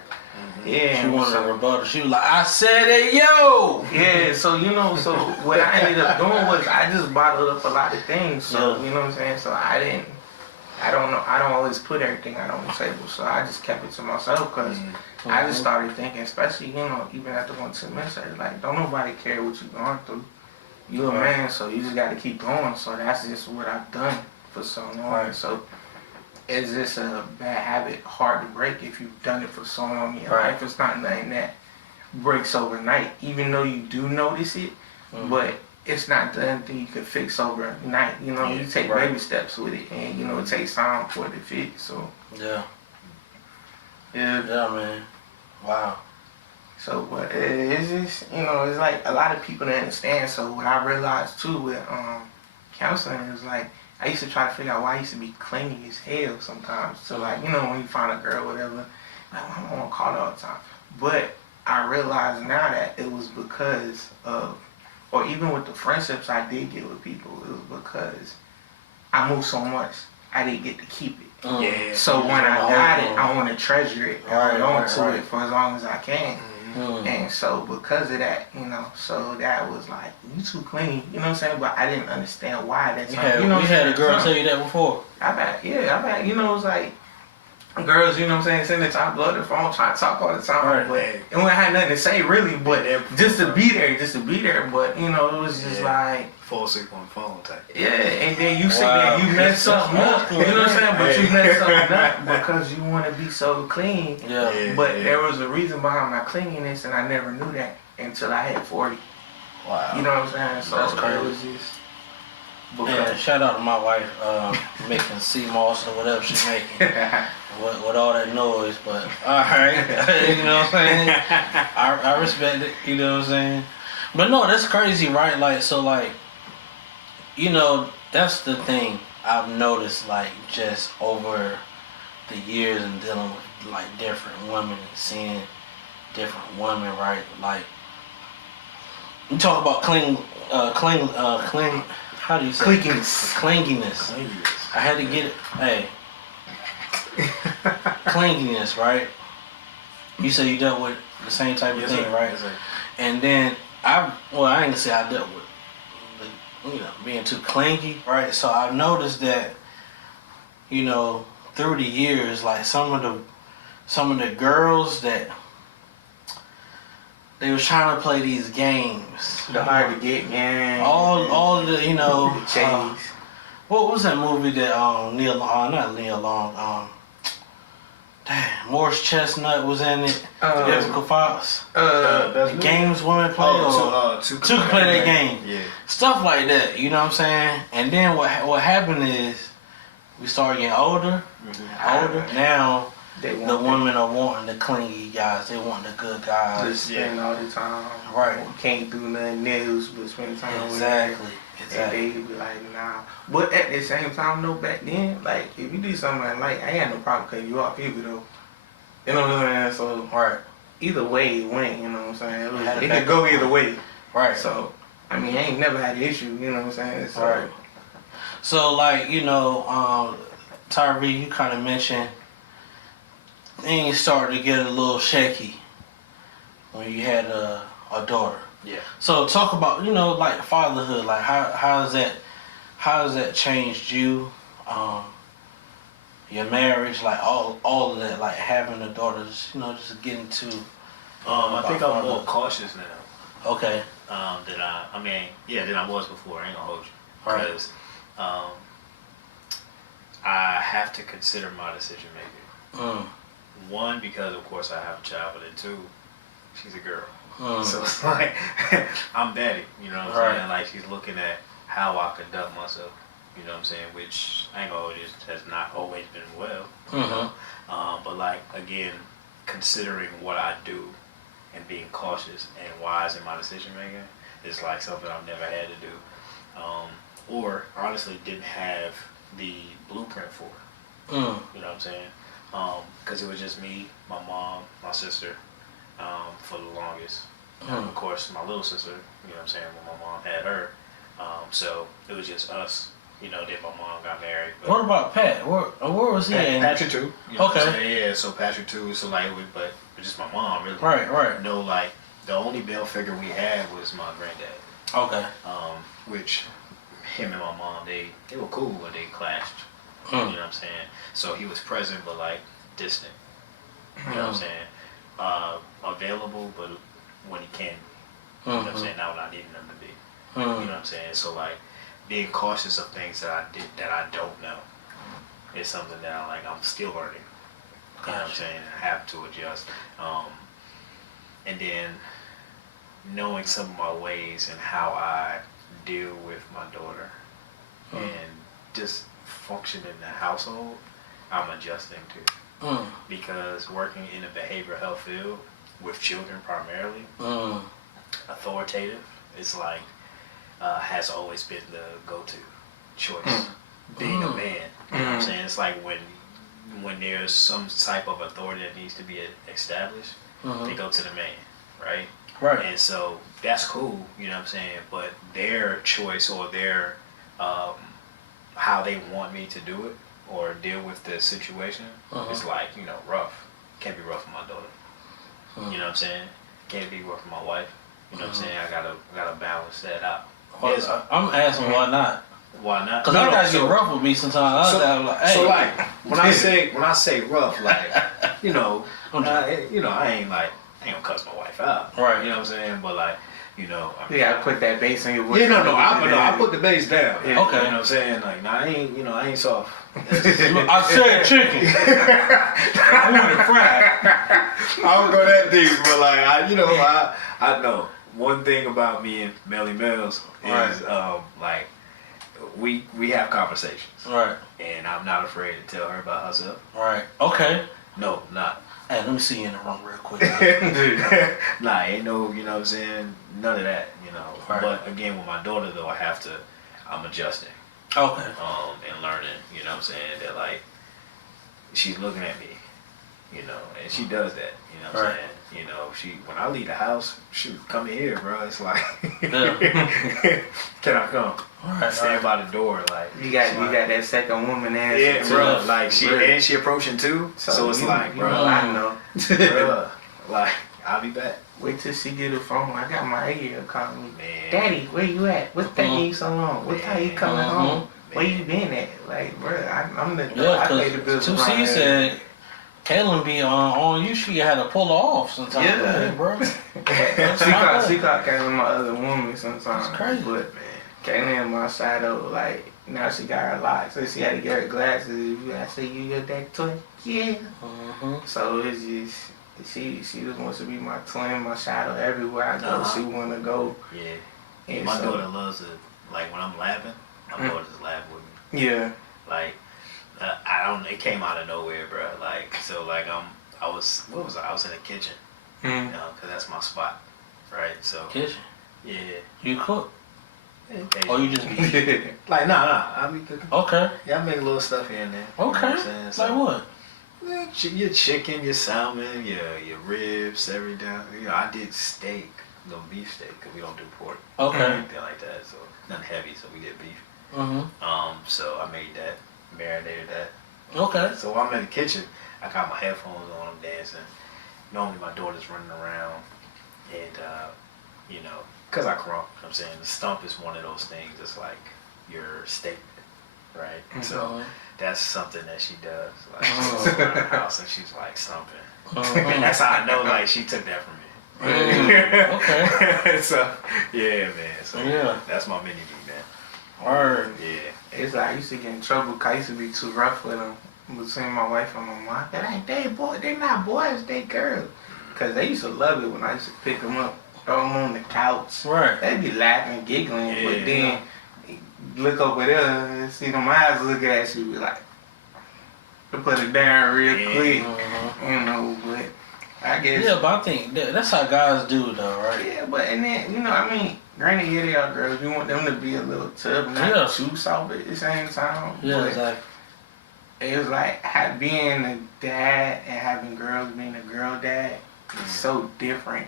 Yeah. She wanted a rebuttal. She was like, I said it, yo! Yeah, so so what I ended up doing was I just bottled up a lot of things. So you know what I'm saying? So I don't always put everything out on the table. So I just kept it to myself because I just started thinking, especially, even after going to semester, like, don't nobody care what you're going through. You're a man, so you just got to keep going. So that's just what I've done for so long. Right. So it's just a bad habit, hard to break if you've done it for so long in your life. It's not nothing that breaks overnight, even though you do notice it, but it's not nothing you can fix overnight. You take baby steps with it, and it takes time for it to fix. So Yeah, yeah, man. Wow. So, but it's just, it's like a lot of people don't understand. So what I realized too with counseling is like, I used to try to figure out why I used to be clingy as hell sometimes. So like, when you find a girl, whatever, like, I don't want to call her all the time. But I realize now that it was because of, or even with the friendships I did get with people, it was because I moved so much, I didn't get to keep it. Yeah. So when I got it, I want to treasure it, hold on to it for as long as I can. And so because of that, so that was like, you too clean, you know what I'm saying? But I didn't understand why at that time. You had a girl tell you that before? I've had, it's like, girls, you know what I'm saying, sitting there trying to blow their phone, trying to talk all the time. But, and we had nothing to say really, but just to be there. But, it was just like, fall asleep on the phone type. Yeah, and then you sit there, you mess something up, you know what I'm saying? But you mess something up because you want to be so clean. But there was a reason behind my cleanliness, and I never knew that until I hit 40. Wow. You know what I'm saying? So that's crazy. It was just... Yeah, shout out to my wife making sea moss or whatever she's making with all that noise, but alright, you know what I'm saying? I respect it, you know what I'm saying? But no, that's crazy, right? Like, so like, that's the thing I've noticed, like, just over the years and dealing with like different women and seeing different women, right? Like, you talk about how do you say clinginess. I had to get it. Hey. Clinginess, right? You said you dealt with the same type of thing, right? And then I ain't gonna say I dealt with being too clingy, right? So I've noticed that, through the years, like some of the girls that they was trying to play these games. The hard to get game. All the the chase. What was that movie that not Neil Long, Morris Chestnut was in it. Jessica Fox. The games women play. Two can play that game. Yeah. Stuff like that. You know what I'm saying? And then what happened is we started getting older. Now the women are wanting the clingy guys. They want the good guys. Just spend all the time. Right. Can't do nothing else but spend time with Exactly. And they be like, nah. But at the same time, though, back then, like, if you do something I like, I ain't had no problem cutting you off either, though. You know what I'm saying? So, Right. either way, it went, you know what I'm saying? It could go either way. Right. So, I mean, I ain't never had an issue, you know what I'm saying? So, Right. So, like, Tyree, you kind of mentioned things started to get a little shaky when you had a daughter. Yeah. So talk about like fatherhood, like how has that changed you, your marriage, like all of that, like having a daughter, just getting to. I think I'm more cautious now. Okay. Than I was before. I ain't gonna hold you Right. because I have to consider my decision making. One, because of course I have a child, but then two, she's a girl. So it's like, I'm daddy, you know what I'm saying? Like, she's looking at how I conduct myself, you know what I'm saying? Which, I ain't gonna hold you, has not always been well. But like, again, considering what I do and being cautious and wise in my decision making is like something I've never had to do. Or, honestly, didn't have the blueprint for. You know what I'm saying? Because it was just me, my mom, my sister, for the longest. And of course, my little sister, you know what I'm saying, when my mom had her. So it was just us, then my mom got married. But what about Pat? Where was he in? Patrick too. You know okay. What I'm saying? Yeah, so Patrick too, so like, but just my mom, really. Right. No, like, the only male figure we had was my granddad. Okay. Which, him and my mom, they were cool, but they clashed. You know what I'm saying? So he was present, but like distant. You know what I'm saying? Available, but when he can. You know what I'm saying? Not when I needed him to be. You know what I'm saying? So like being cautious of things that I don't know is something that I'm still learning. You know what I'm saying? I have to adjust. And then knowing some of my ways and how I deal with my daughter and just function in the household, I'm adjusting to. Because working in a behavioral health field with children primarily, authoritative, it's like has always been the go-to choice. Being a man, you know what I'm saying? It's like when there's some type of authority that needs to be established, they go to the man, right? Right. And so that's cool, you know what I'm saying? But their choice or their how they want me to do it or deal with the situation is like, rough. Can't be rough with my daughter. You know what I'm saying? Can't be rough with my wife. You know what I'm saying? I gotta balance that out. I'm asking why not? Why not? Because I gotta get rough with me sometimes. So like when I say rough, like I ain't gonna cuss my wife out. Right. You know what I'm saying? But like, you gotta put that bass in your voice. I put the bass down. Yeah. Okay. You know what I'm saying? Like, I ain't soft. I said chicken. I want it fried. I don't go that deep, but like I know one thing about me and Melly Mills is like we have conversations. Right. And I'm not afraid to tell her about herself. Right. Okay. No, not. Hey, let me see you in the room real quick. Nah, ain't no, you know what I'm saying? None of that, Right. But again, with my daughter though, I'm adjusting. Okay. And learning, you know what I'm saying? That like, she's looking at me, and she does that, you know what I'm saying? When I leave the house, shoot, come in here, bro. It's like, can I come? Right, Stand by the door, like. You got that second woman ass. Yeah, bro. Like she approaching too, so it's like, bro. I know. Bro, like, I'll be back. Wait till she get a phone. I got my 8-year-old calling me. Man. Daddy, where you at? What's taking you so long? What time you coming home? Where you been at? Like, bro, I'm the. I pay the bills. 2C said Kaylin be on you. She had to pull her off sometimes. Yeah. Like, hey, bro. She called Kaylin my other woman sometimes. That's crazy. But Kaylin my shadow, like, now she got her locks, so she had to get her glasses. I say, you got that twin? Yeah. Mm-hmm. So it's just, she just wants to be my twin, my shadow. Everywhere I go, she want to go. Yeah. And My so, daughter loves it. Like, when I'm laughing, my daughter just laugh with me. yeah. Like, it came out of nowhere, bro. Like, so, like, I was in the kitchen, you know, because that's my spot, right? So, Kitchen. yeah. You cook? Yeah, Or you just be... like, nah, I be cooking. Okay. Yeah, I make a little stuff here and there. Okay. You know what I'm saying? So, Like what? Your chicken, your salmon, your ribs, everything. You know, I did steak, no beef steak, because we don't do pork. Okay. Anything like that, so nothing heavy, so we did beef. Mm-hmm. So I made that, marinated that. Okay. So while I'm in the kitchen, I got my headphones on, I'm dancing. Normally my daughter's running around, and you know, cause I crump, I'm saying the stump is one of those things. It's like your statement, right? Mm-hmm. So that's something that she does. Like she goes around the house and she's like stumping, and that's how I know like she took that from me. Okay. So yeah, man. So Yeah. that's my mini me, man. Word. Yeah. It's like I used to get in trouble because I used to be too rough with them. Between my wife and my mom, they not boys, they girls. Cause they used to love it when I used to pick them up, throw them on the couch. Right. They'd be laughing, giggling, Yeah, but then look over there and see them eyes looking at you, be like, to put it down real quick, you know. But I guess Yeah, but I think that's how guys do it, though, right? yeah, but and then you know, I mean, granted, yeah, they are girls. You want them to be a little tough, not too soft at the same time. Yeah, but exactly. it was like being a dad and having girls being a girl dad is so different.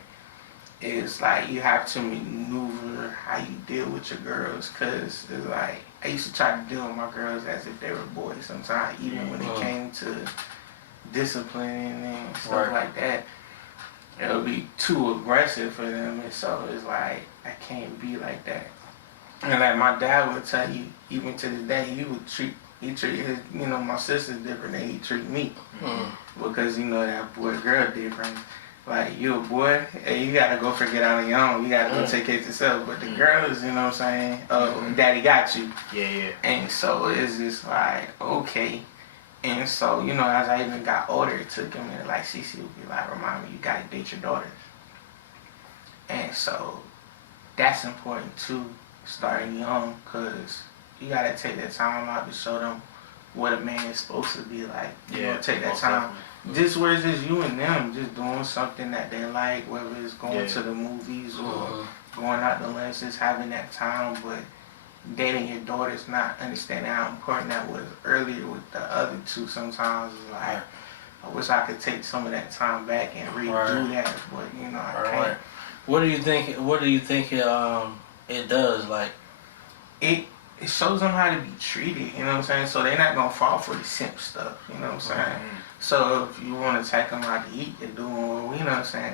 It's like you have to maneuver how you deal with your girls, because it's like I used to try to deal with my girls as if they were boys sometimes, even when it came to disciplining and stuff like that. It would be too aggressive for them, and so it's like I can't be like that. And like my dad would tell you, even to this day, he treat his, you know, my sisters different than he treat me. Because, you know, that boy-girl difference. Like, you a boy, and you gotta go figure it out on your own. You gotta go take care of yourself. But the girls, you know what I'm saying? Daddy got you. Yeah. And so it's just like, okay. And so, you know, as I even got older, it took him, and like, Cece would be like, remind me, you gotta date your daughters. And so, that's important too, starting young, because you gotta take that time out to show them what a man is supposed to be like. You know, take that time. Just where it's just you and them, just doing something that they like, whether it's going to the movies or going out to lunch, just having that time. But dating your daughter's not understanding how important that was earlier with the other two. Sometimes it's like, I wish I could take some of that time back and redo that, but you know, I can't. What do you think? What do you think it does? Like, it shows them how to be treated, you know what I'm saying? So they're not gonna fall for the simp stuff, you know what I'm saying? So if you want to take them out to eat, they're doing, you know what I'm saying?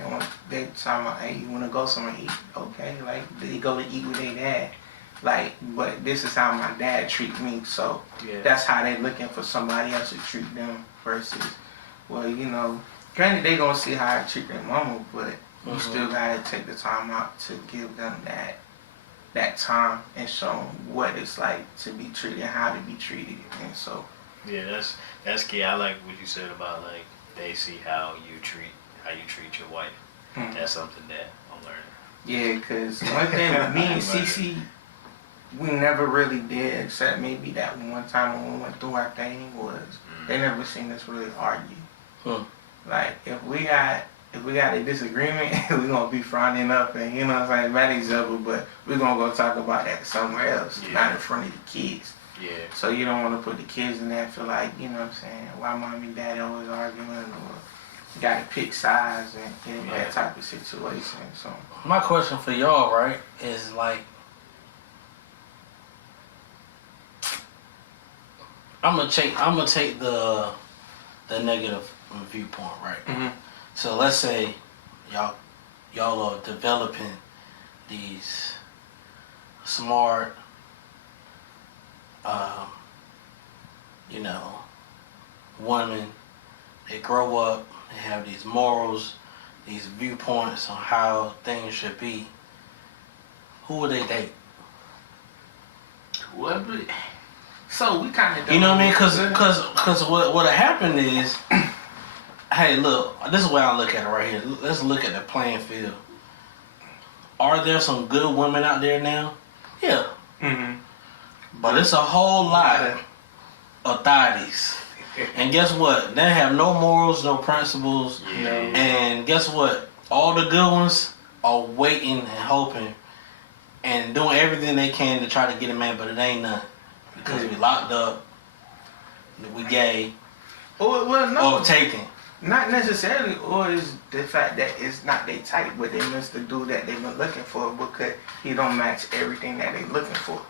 They talking about, hey, you want to go somewhere to eat? Okay, like they go to eat with their dad. Like, but this is how my dad treat me, so that's how they're looking for somebody else to treat them versus, well, you know, granted they gonna see how I treat their mama, but you still gotta take the time out to give them that time and show them what it's like to be treated, how to be treated, and so. Yeah, that's key. I like what you said about like they see how you treat your wife. That's something that I'm learning. Yeah, cause one thing with me and Cece, we never really did, except maybe that one time when we went through our thing, was they never seen us really argue. Like if we got a disagreement, we're gonna be frowning up and, you know what I'm saying, mad at each other, but we're gonna go talk about that somewhere else, not in front of the kids. Yeah. So you don't want to put the kids in there, feel like, you know what I'm saying, why mommy and daddy always arguing, or you gotta pick sides and that type of situation. So my question for y'all, right, is like, I'm gonna take the negative viewpoint, right? So let's say y'all are developing these smart, you know, women they grow up, they have these morals, these viewpoints on how things should be. Who would they date? What? So we kind of. You know what I mean? Because what happened is, hey, look, this is the way I look at it right here. Let's look at the playing field. Are there some good women out there now? Yeah. Mm-hmm. But it's a whole lot of thotties. And guess what? They have no morals, no principles. Yeah. And guess what? All the good ones are waiting and hoping and doing everything they can to try to get a man, but it ain't none. Because we locked up, we gay, Well, no. or taken. Not necessarily, or is the fact that it's not their type, but they missed the dude that they've been looking for because he don't match everything that they're looking for.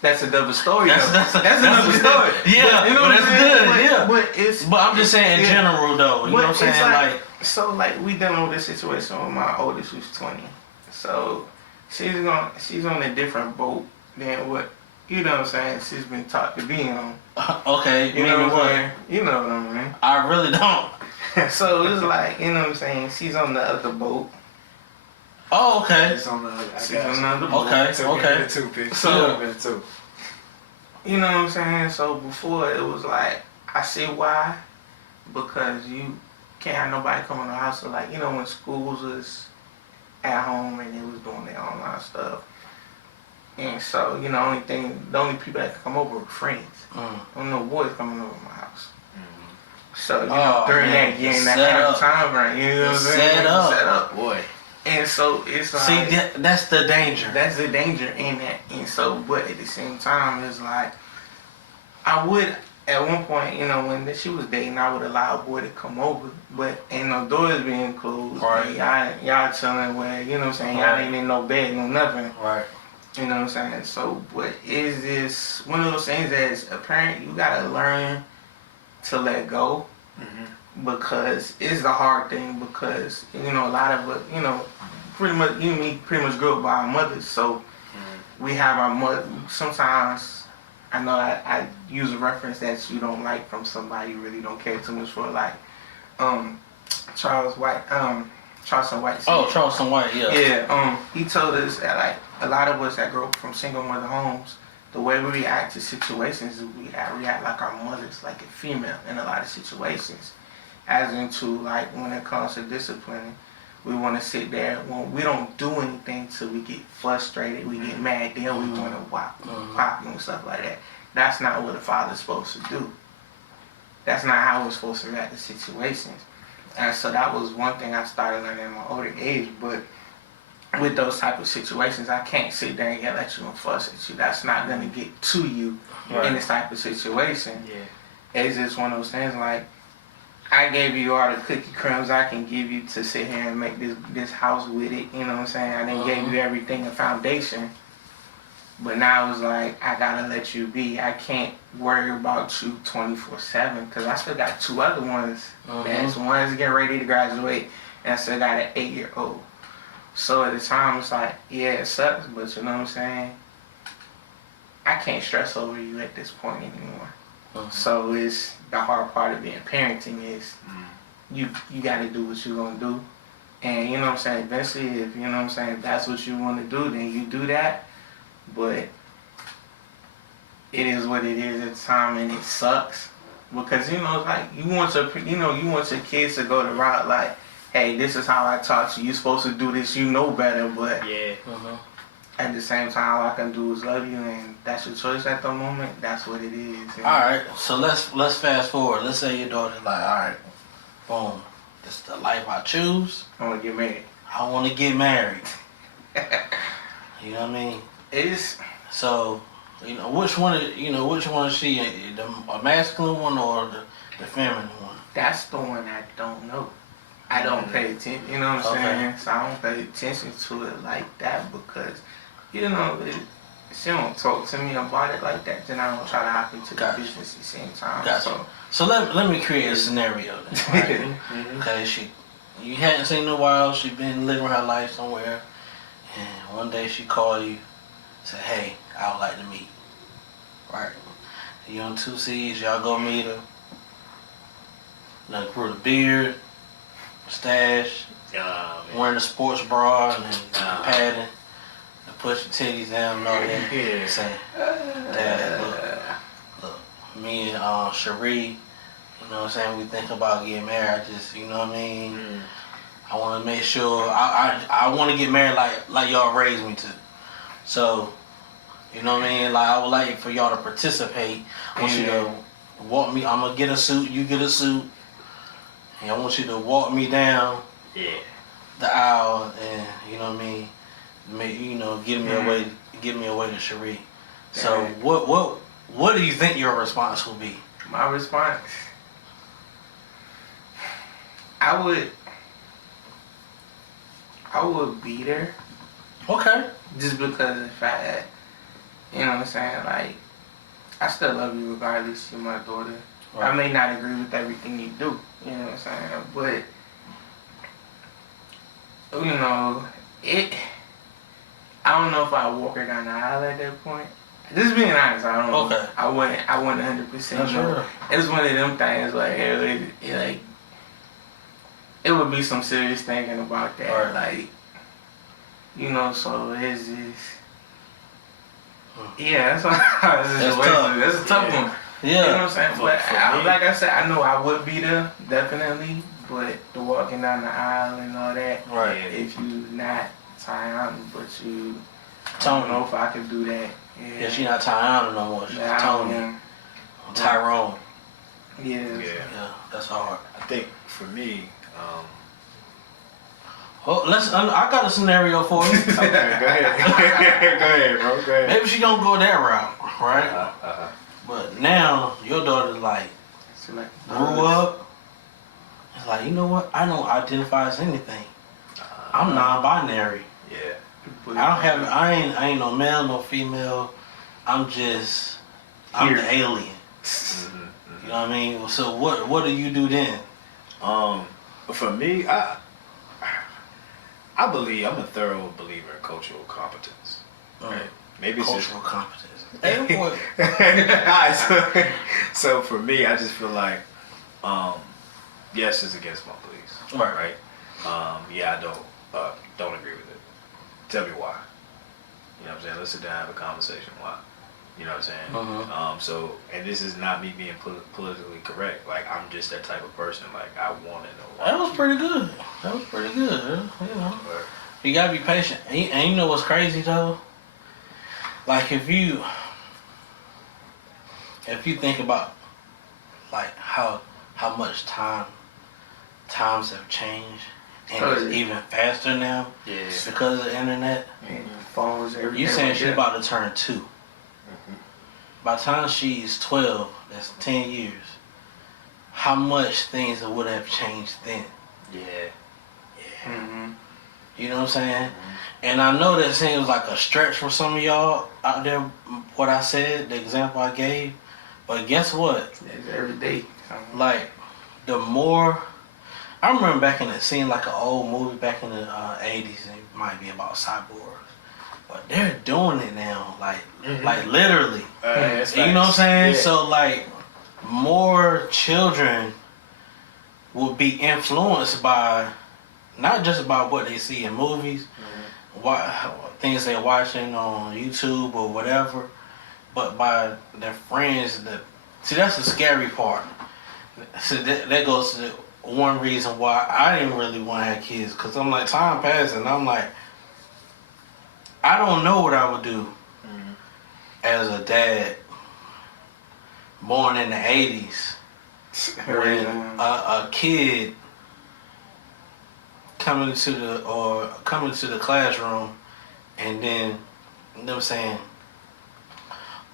That's another story. That's another story. Yeah, you know but that's good. But I'm just saying in general though. You know what I'm saying? Like, so like we dealing with this situation with my oldest who's 20. So she's on a different boat than what you know what I'm saying. She's been taught to be on. Okay, You know what I'm saying? You know what I mean? I really don't. So it's like, you know what I'm saying? She's on the other boat. Oh, okay. It's on the other. She's on the other boat. Okay. So, you know what I'm saying? So before it was like, I see why. Because you can't have nobody come in the house. So like, you know when schools was at home and they was doing their online stuff. And so, you know, the only people that could come over were friends. Don't no boys coming over my house. So, you know, during that game, that kind of time frame, you know what I'm saying? Set up. Boy. And so it's like... See, that's the danger. That's the danger in that. And so, but at the same time, it's like, I would, at one point, you know, when she was dating, I would allow a boy to come over, but ain't no doors being closed. Right. Y'all chilling where, you know what I'm saying? Y'all ain't in no bed, no nothing. Right. You know what I'm saying? So, but is this one of those things that as a parent, you gotta learn to let go because it's the hard thing because, you know, a lot of us, you know, pretty much, you and me pretty much grew up by our mothers. So we have our mother. Sometimes I know I use a reference that you don't like from somebody you really don't care too much for, like Charleston White. Oh, Charleston White, yeah. Yeah, he told us that like a lot of us that grew up from single mother homes, the way we react to situations is we react like our mothers, like a female in a lot of situations. As into like when it comes to disciplining, we want to sit there. When we don't do anything till we get frustrated, we get mad, then we want to pop and stuff like that. That's not what a father's supposed to do. That's not how we're supposed to react to situations. And so that was one thing I started learning in my older age. But with those type of situations, I can't sit there and yell at you and fuss at you. That's not going to get to you in this type of situation. Yeah. It's just one of those things like, I gave you all the cookie crumbs I can give you to sit here and make this house with it. You know what I'm saying? I done gave you everything, a foundation. But now it's like, I got to let you be. I can't worry about you 24/7 because I still got two other ones. That's one's getting ready to graduate and I still got an 8-year-old. So at the time, it's like, yeah, it sucks, but you know what I'm saying? I can't stress over you at this point anymore. So it's the hard part of being parenting is you got to do what you're going to do. And you know what I'm saying? Eventually, if you know what I'm saying, if that's what you want to do, then you do that. But it is what it is at the time, and it sucks because you know, like you want your kids to go the route like, hey, this is how I taught you. You're supposed to do this. You know better, but at the same time, all I can do is love you, and that's your choice at the moment. That's what it is. And all right, so let's fast forward. Let's say your daughter's like, all right, boom, this is the life I choose. I want to get married. I want to get married. You know what I mean? It's so. You know which one is she? A masculine one or the feminine one? That's the one I don't know. I don't pay attention. You know what I'm saying? So I don't pay attention to it like that because, you know, she don't talk to me about it like that. Then I don't try to hop into the business at the same time. Gotcha. So let me create a scenario then. Right? Okay, you hadn't seen her in a while. She been living her life somewhere, and one day she called you, said, "Hey, I would like to meet." Right? You on 2 C's, y'all go meet her. Like grew the beard, stash, wearing the sports bra and padding, and push your titties down and all that. Yeah. Saying, Dad, look, me and Cherie, you know what I'm saying, we think about getting married. I just, you know what I mean? I want to make sure, I want to get married like y'all raised me to. So, you know what I mean? Like, I would like for y'all to participate. I want you to walk me, I'm going to get a suit, you get a suit. And I want you to walk me down the aisle and, you know what I mean, give me away to Cherie. So what do you think your response will be? My response, I would be there. Okay. Just because of the fact that, you know what I'm saying, like, I still love you regardless. You're my daughter. Right. I may not agree with everything you do, you know what I'm saying, but, you know, I don't know if I walk her down the aisle at that point. Just being honest, I don't know. Okay. I wouldn't 100% know. It's one of them things, like, it would be some serious thinking about that, right. like, you know, so it's just, yeah, that's a tough one. Yeah. You know what I'm saying? But like I said, I know I would be there, definitely, but the walking down the aisle and all that, right. If you not Tyrone, but you, Tony. I don't know if I could do that. Yeah, she not Tyrone no more. She's Tony. Tyrone. Yeah, that's hard. I think for me, I got a scenario for you. Okay, go ahead, bro. Go ahead. Maybe she don't go that route, right? But now your daughter's like grew up. It's like, you know what? I don't identify as anything. I'm non-binary. Yeah. I ain't no male, no female. I'm the alien. You know what I mean? So what do you do then? For me, I believe I'm a thorough believer in cultural competence. Right? Maybe it's cultural competence. So for me, I just feel like, yes, it's against my beliefs. Right. Yeah, I don't agree with it. Tell me why. You know what I'm saying? Let's sit down and have a conversation. Why? You know what I'm saying? So, and this is not me being politically correct. Like, I'm just that type of person. Like, I want to know why. That was pretty good. You know, you gotta be patient. And you know what's crazy though? Like, if you think about like how much times have changed and it's even faster now because of the internet. And phones, everything. You saying she's about to turn 2. By the time she's 12, that's 10 years. How much things would have changed then? Yeah. You know what I'm saying? And I know that seems like a stretch for some of y'all out there, what I said, the example I gave. But guess what? It's every day. Like, the more... I remember back in it, seeing like an old movie back in the 80s, and it might be about cyborgs. But they're doing it now, like literally. You know what I'm saying? Yeah. So, like, more children will be influenced by, not just about what they see in movies, things they're watching on YouTube or whatever, but by their friends. See, that's the scary part. So that goes to one reason why I didn't really want to have kids, because I'm like, time passing, and I'm like, I don't know what I would do as a dad born in the 80s when a kid coming to the classroom and then them saying,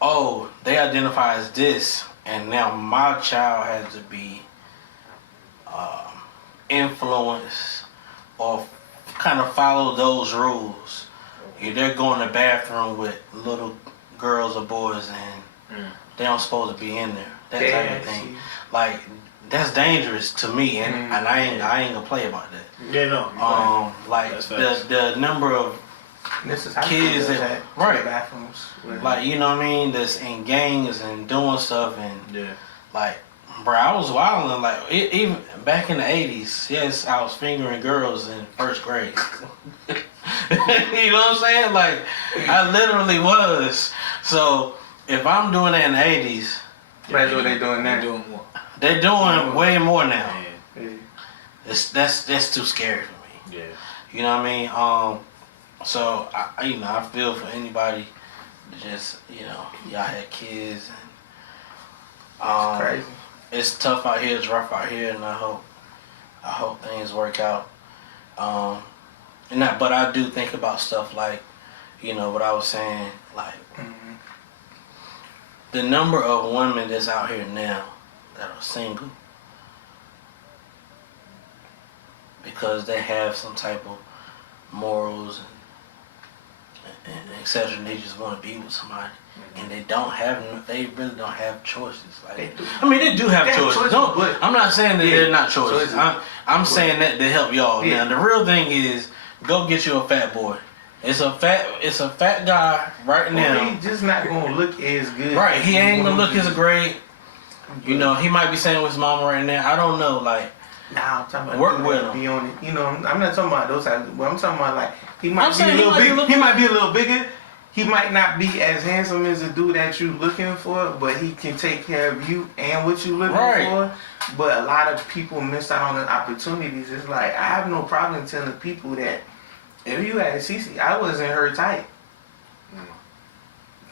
oh, they identify as this, and now my child has to be influenced or kind of follow those rules. They're going to the bathroom with little girls or boys and they don't supposed to be in there. That type of thing. Like, that's dangerous to me, and I ain't gonna play about that. Yeah, no. Like the number of kids that bathrooms, like, you know what I mean, that's in gangs and doing stuff, and like, Bro, I was wilding like even back in the 80s. Yes, I was fingering girls in first grade. You know what I'm saying? Like I literally was. So if I'm doing that in the 80s, That's what they doing now. Doing more. they're doing way more now. Yeah. That's too scary for me. Yeah. You know what I mean? So I feel for anybody that just y'all had kids and Crazy. it's tough out here, it's rough out here, and I hope things work out. But I do think about stuff like, what I was saying, like the number of women that's out here now that are single because they have some type of morals and etc. And they just want to be with somebody. And they really don't have choices. Like, they do have choices. I'm not saying that they're not choices. I'm saying that to help y'all. Yeah. Now the real thing is, go get you a fat boy. It's a fat guy right now. He just not gonna look as good. Right, he ain't gonna look as great. He might be staying with his mama right now. I don't know. Like, nah, I'm talking about work with him. Be on it. I'm not talking about those types. But I'm talking about like he might I'm be a saying little he big. might He might be a little bigger. He might not be as handsome as the dude that you looking for, but he can take care of you and what you looking for. But a lot of people miss out on the opportunities. It's like I have no problem telling people that if you had Cece, I wasn't her type.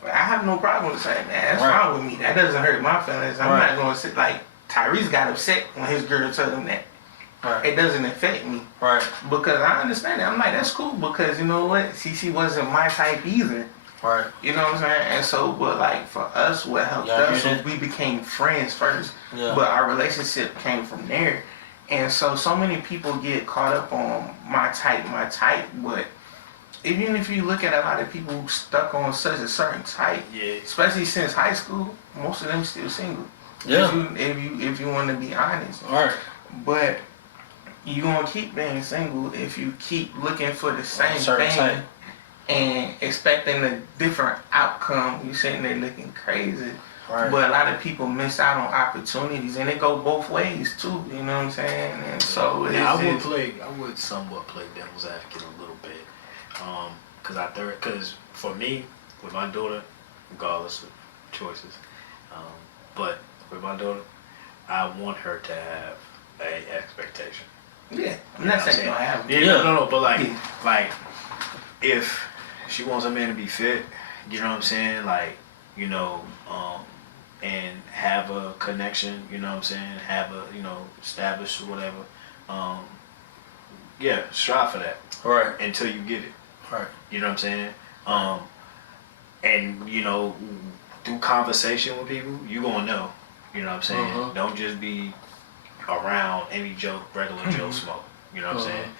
I have no problem saying, man, that's fine with me. That doesn't hurt my feelings. I'm not going to sit like Tyree's got upset when his girl told him that. Right. It doesn't affect me. Right. Because I understand it. I'm like, that's cool because you know what? Cece wasn't my type either. Right. You know what I'm saying? And so, but like for us, what helped us was we became friends first. Yeah. But our relationship came from there. And so many people get caught up on my type. But even if you look at a lot of people who stuck on such a certain type, especially since high school, most of them still single. Yeah. If you want to be honest. Right. But you gonna keep being single if you keep looking for the same thing type. And expecting a different outcome. You sitting there looking crazy. Right. But a lot of people miss out on opportunities, and it go both ways too. You know what I'm saying? And so I would somewhat play devil's advocate a little bit, because for me, with my daughter, regardless of choices, but with my daughter, I want her to have a expectation. Yeah, I'm not saying I have. Yeah, no, but like if she wants a man to be fit, you know what I'm saying, like, and have a connection, you know what I'm saying, have a, established or whatever, strive for that. Right. Until you get it. Right. You know what I'm saying? And, through conversation with people, you gonna know, you know what I'm saying? Mm-hmm. Don't just be around any regular Joe smoke, you know what I'm saying?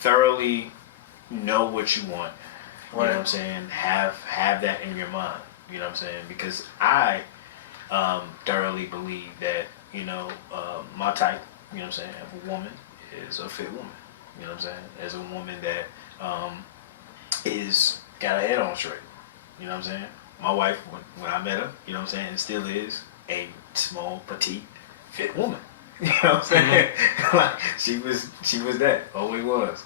Thoroughly know what you want, you know what I'm saying? Have that in your mind. You know what I'm saying? Because I thoroughly believe that, my type, you know what I'm saying, of a woman is a fit woman. You know what I'm saying? As a woman that is got her head on straight. You know what I'm saying? My wife, when I met her, you know what I'm saying, still is a small, petite, fit woman. You know what I'm saying? Mm-hmm. Like she was that. Always was.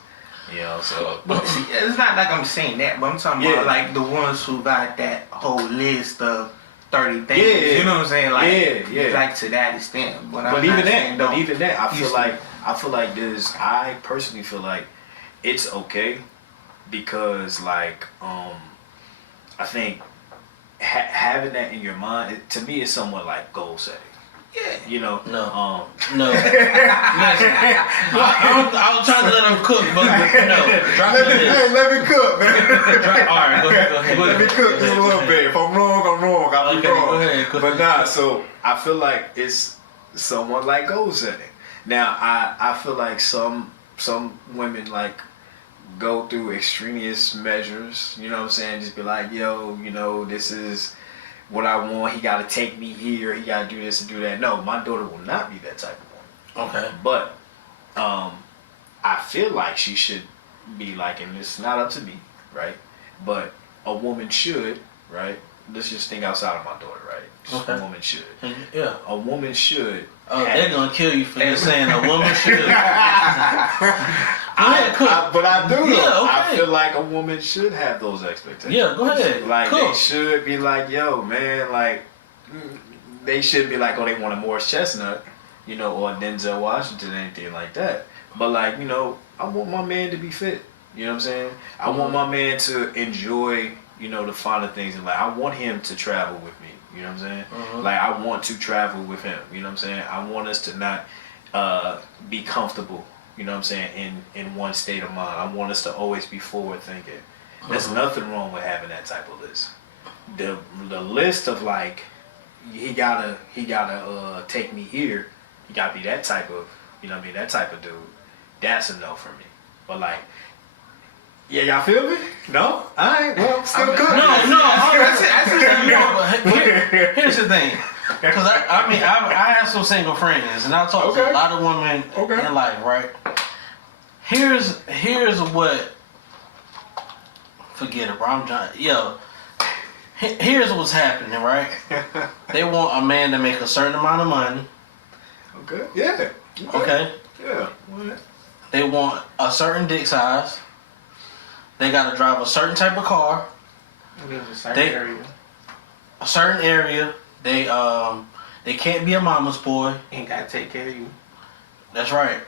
So. But see, it's not like I'm saying that, but I'm talking about like the ones who got that whole list of 30 things. Yeah. You know what I'm saying? Like, like to that extent. But even that, I feel like I personally feel like it's okay because like I think having that in your mind, to me, is somewhat like goal setting. Yeah. No. Listen, I was trying to let him cook, but no. Let me cook, man. All right, go ahead. Let me cook just a little bit. If I'm wrong, I'm wrong. I'll be wrong. Go ahead. But nah, so I feel like it's somewhat like goal setting. Now, I feel like some women like go through extraneous measures. You know what I'm saying? Just be like, yo, this is what I want. He got to take me here. He got to do this and do that. No, my daughter will not be that type of woman. Okay. But I feel like she should be like, and it's not up to me, right? But a woman should, right, let's just think outside of my daughter, right? Okay. A woman should. Yeah. A woman should. Oh, they're gonna kill you for just saying a woman should. But I do. Yeah, okay. I feel like a woman should have those expectations. Yeah, go ahead. Like Cool. they should be like, yo, man, like they should be like, oh, they want a Morris Chestnut, you know, or Denzel Washington, anything like that. But like, you know, I want my man to be fit. You know what I'm saying? I want my man to enjoy, you know, the finer things in life. I want him to travel with me. You know what I'm saying? Like I want to travel with him. You know what I'm saying? I want us to not be comfortable. You know what I'm saying? In one state of mind. I want us to always be forward thinking. There's nothing wrong with having that type of list. The list of like he gotta take me here. He gotta be that type of, you know what I mean, that type of dude. That's a no for me. But like, yeah, y'all feel me? No? Alright, well, still good. Here's the thing. Because I have some single friends, and I talk to a lot of women in life, right? Here's what. Forget it, bro. I'm trying. Yo, here's what's happening, right? They want a man to make a certain amount of money. Okay. Yeah. Okay. Yeah. They want a certain dick size. They gotta drive a certain type of car. A certain area. They can't be a mama's boy. Ain't gotta take care of you. That's right.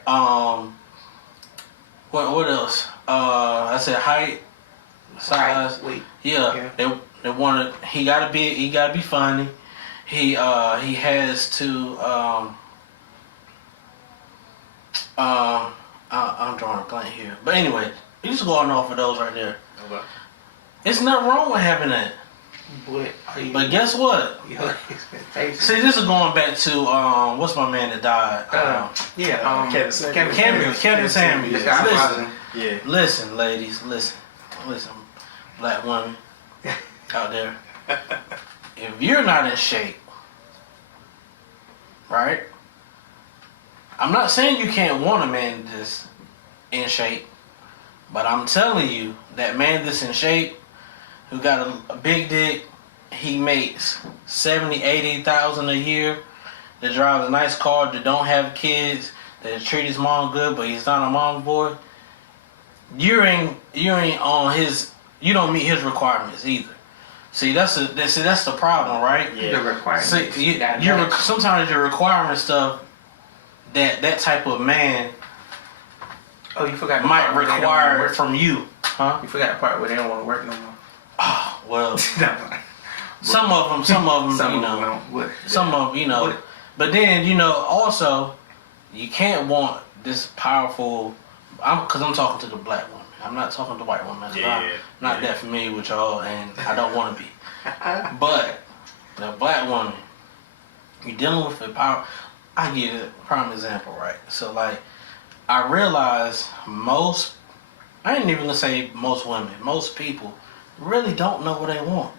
What else? I said height, size. Weight. Yeah. They want to. He gotta be funny. He has to. I'm drawing a blank here, but anyway, you just going off of those right there. Okay. It's nothing wrong with having that. But guess what? See, this is going back to what's my man that died? Kevin Samuels. Listen, ladies, listen, black women out there. If you're not in shape, right? I'm not saying you can't want a man that's in shape, but I'm telling you that man that's in shape, who got a big dick, he makes 70, 80,000 a year, that drives a nice car, that don't have kids, that treat his mom good, but he's not a mom's boy. You ain't on his. You don't meet his requirements either. See, that's the problem, right? Yeah. The requirements. See, sometimes your requirement stuff that type of man. Oh, you forgot. Might require from you, huh? You forgot the part where they don't want to work no more. Oh well. Some of them, some of them, you know. But then, you know, also, you can't want this powerful. Because I'm talking to the black woman. I'm not talking to white women. I'm not that familiar with y'all, and I don't want to be. But the black woman, you're dealing with the power. I give you a prime example, right? So, like, I realize I ain't even gonna say most women, most people really don't know what they want.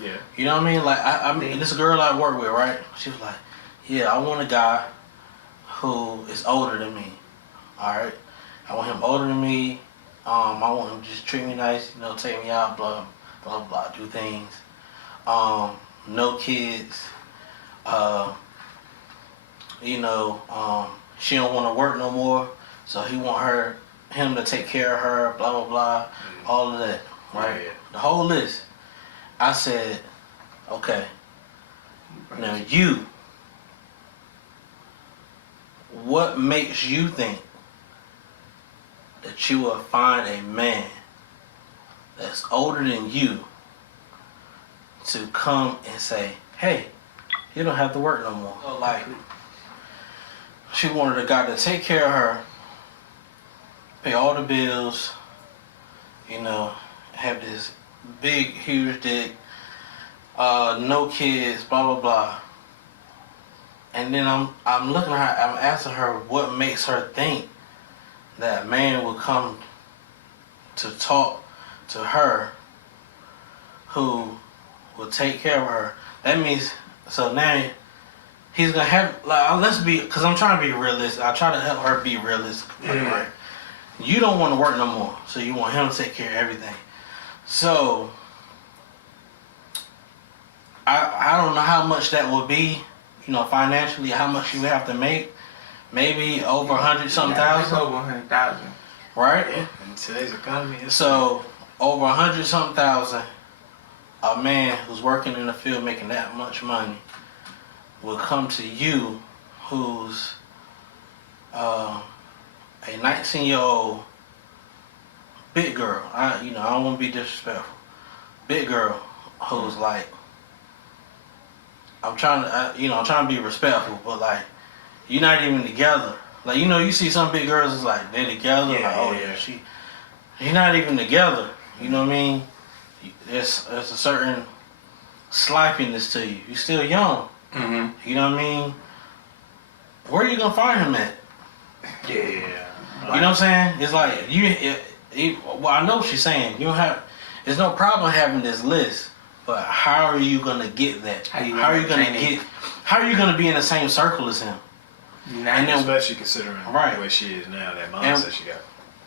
Yeah. You know what I mean? Like, I mean, this girl I work with, right? She was like, yeah, I want a guy who is older than me. All right? I want him older than me. I want him to just treat me nice, you know, take me out, blah, blah, blah, do things. No kids. You know, she don't want to work no more, so he want him to take care of her, blah, blah, blah, all of that, right? Yeah. The whole list. I said, okay, now what makes you think that you will find a man that's older than you to come and say, hey, you don't have to work no more? So like, she wanted a guy to take care of her, pay all the bills, you know, have this big, huge dick, no kids, blah, blah, blah. And then I'm looking at her, I'm asking her what makes her think that man will come to talk to her who will take care of her. That means, so now he's gonna have, like, because I'm trying to be realistic. I try to help her be realistic, right? You don't want to work no more, so you want him to take care of everything. So I don't know how much that would be, financially, how much you would have to make. Maybe over 100-something thousand. Over 100,000. Right? Yeah, in today's economy, So over 100-something thousand, a man who's working in the field making that much money will come to you, who's a 19-year-old big girl. I don't want to be disrespectful. Big girl who's like, I'm trying to be respectful, but like, you're not even together. Like, you see some big girls is like they're together. You're not even together. You know what I mean? There's a certain slipiness to you. You're still young. Mm-hmm. You know what I mean? Where are you gonna find him at? Yeah. You know what I'm saying? It's like well, I know what she's saying. You don't have. There's no problem having this list, but how are you gonna get that? How are you gonna be in the same circle as him? And then, especially considering the way she is now, that mindset she got.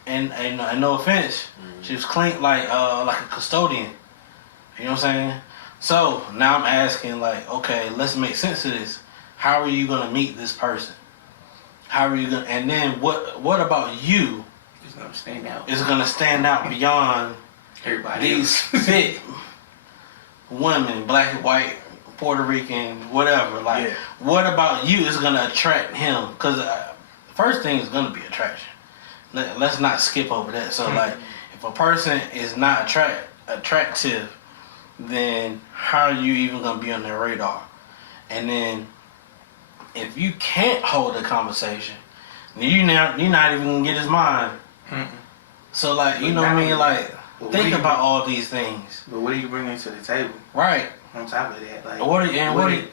And no offense, she was clean like a custodian. You know what I'm saying? So now I'm asking, like, okay, let's make sense of this. How are you gonna meet this person? How are you gonna? And then what about you? It's gonna stand out. Is gonna stand out beyond Everybody these fit women, black, white, Puerto Rican, whatever. Like, what about you is gonna attract him? Because first thing is gonna be attraction. Let's not skip over that. So, like, if a person is not attractive, then how are you even gonna be on their radar? And then, if you can't hold a conversation, you're not even gonna get his mind. Mm-mm. So, like, you know what I mean? Like, think about all these things. But what are you bringing to the table? Right. On top of that, like,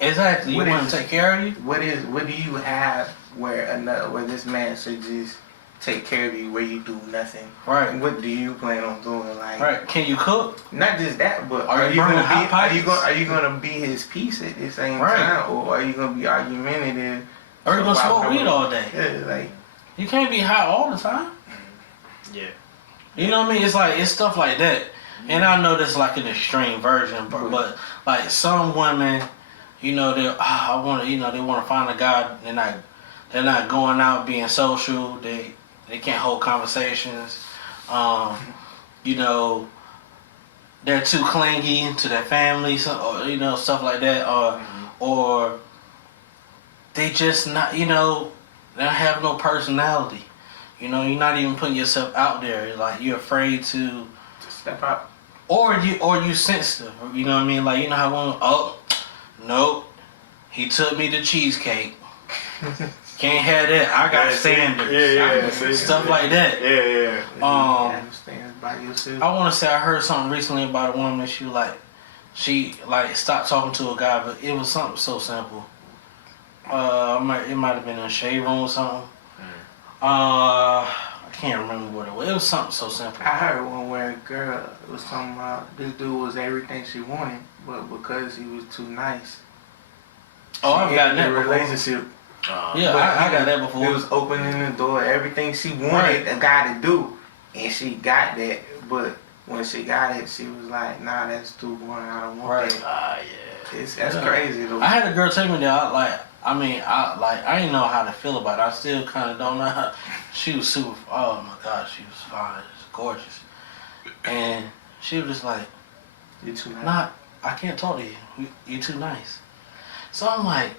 exactly? You want to take care of you? What do you have where this man should just take care of you, where you do nothing? Right. What do you plan on doing? Like, right. Can you cook? Not just that, but are you gonna be his piece at the same time, or are you gonna be argumentative? Or are you gonna smoke weed all day? Yeah, like, you can't be high all the time. Yeah. You know what I mean? It's stuff like that. And I know this is like an extreme version, but like some women, they want to find a guy. They're not going out being social. They can't hold conversations. They're too clingy to their family, or stuff like that, or they just not, they don't have no personality. You're not even putting yourself out there. Like, you're afraid to step out. Or you sensitive. You know what I mean? Like, you know how one, nope, he took me to cheesecake. Can't have that. I got standards. Yeah. Stuff like that. Yeah. I want to say I heard something recently about a woman. She stopped talking to a guy, but it was something so simple. It might have been in a shade room or something. I can't remember what it was. It was something so simple. I heard one where a girl was talking about this dude was everything she wanted, but because he was too nice. Oh, I've gotten that before. Relationship. Yeah, I got that before. It was opening the door, everything she wanted a guy to do, and she got that. But when she got it, she was like, "Nah, that's too boring. I don't want that." That's crazy though. I had a girl take me there. I didn't know how to feel about it. I still kind of don't know how. She was super. Oh my God, she was fine. She was gorgeous, and she was just like, "You're too nice. I can't talk to you. You're too nice." So I'm like,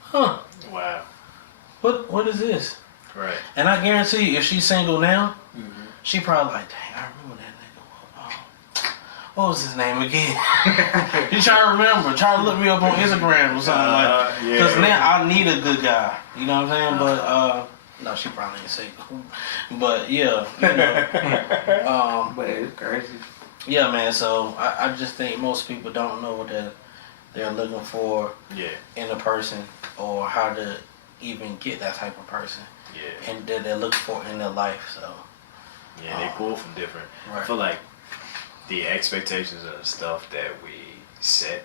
huh? Wow. What is this? Right. And I guarantee you, if she's single now, she probably like, dang, I remember that nigga. What was his name again? You try to remember. Try to look me up on Instagram or something like that. Because now I need a good guy. You know what I'm saying? But, no, she probably ain't single. But, yeah. But it's crazy. Yeah, man. So, I just think most people don't know what they're looking for in a person, or how to even get that type of person. Yeah. And that they're looking for in their life. So. Yeah, they pull from different. Right. I feel like the expectations and the stuff that we set,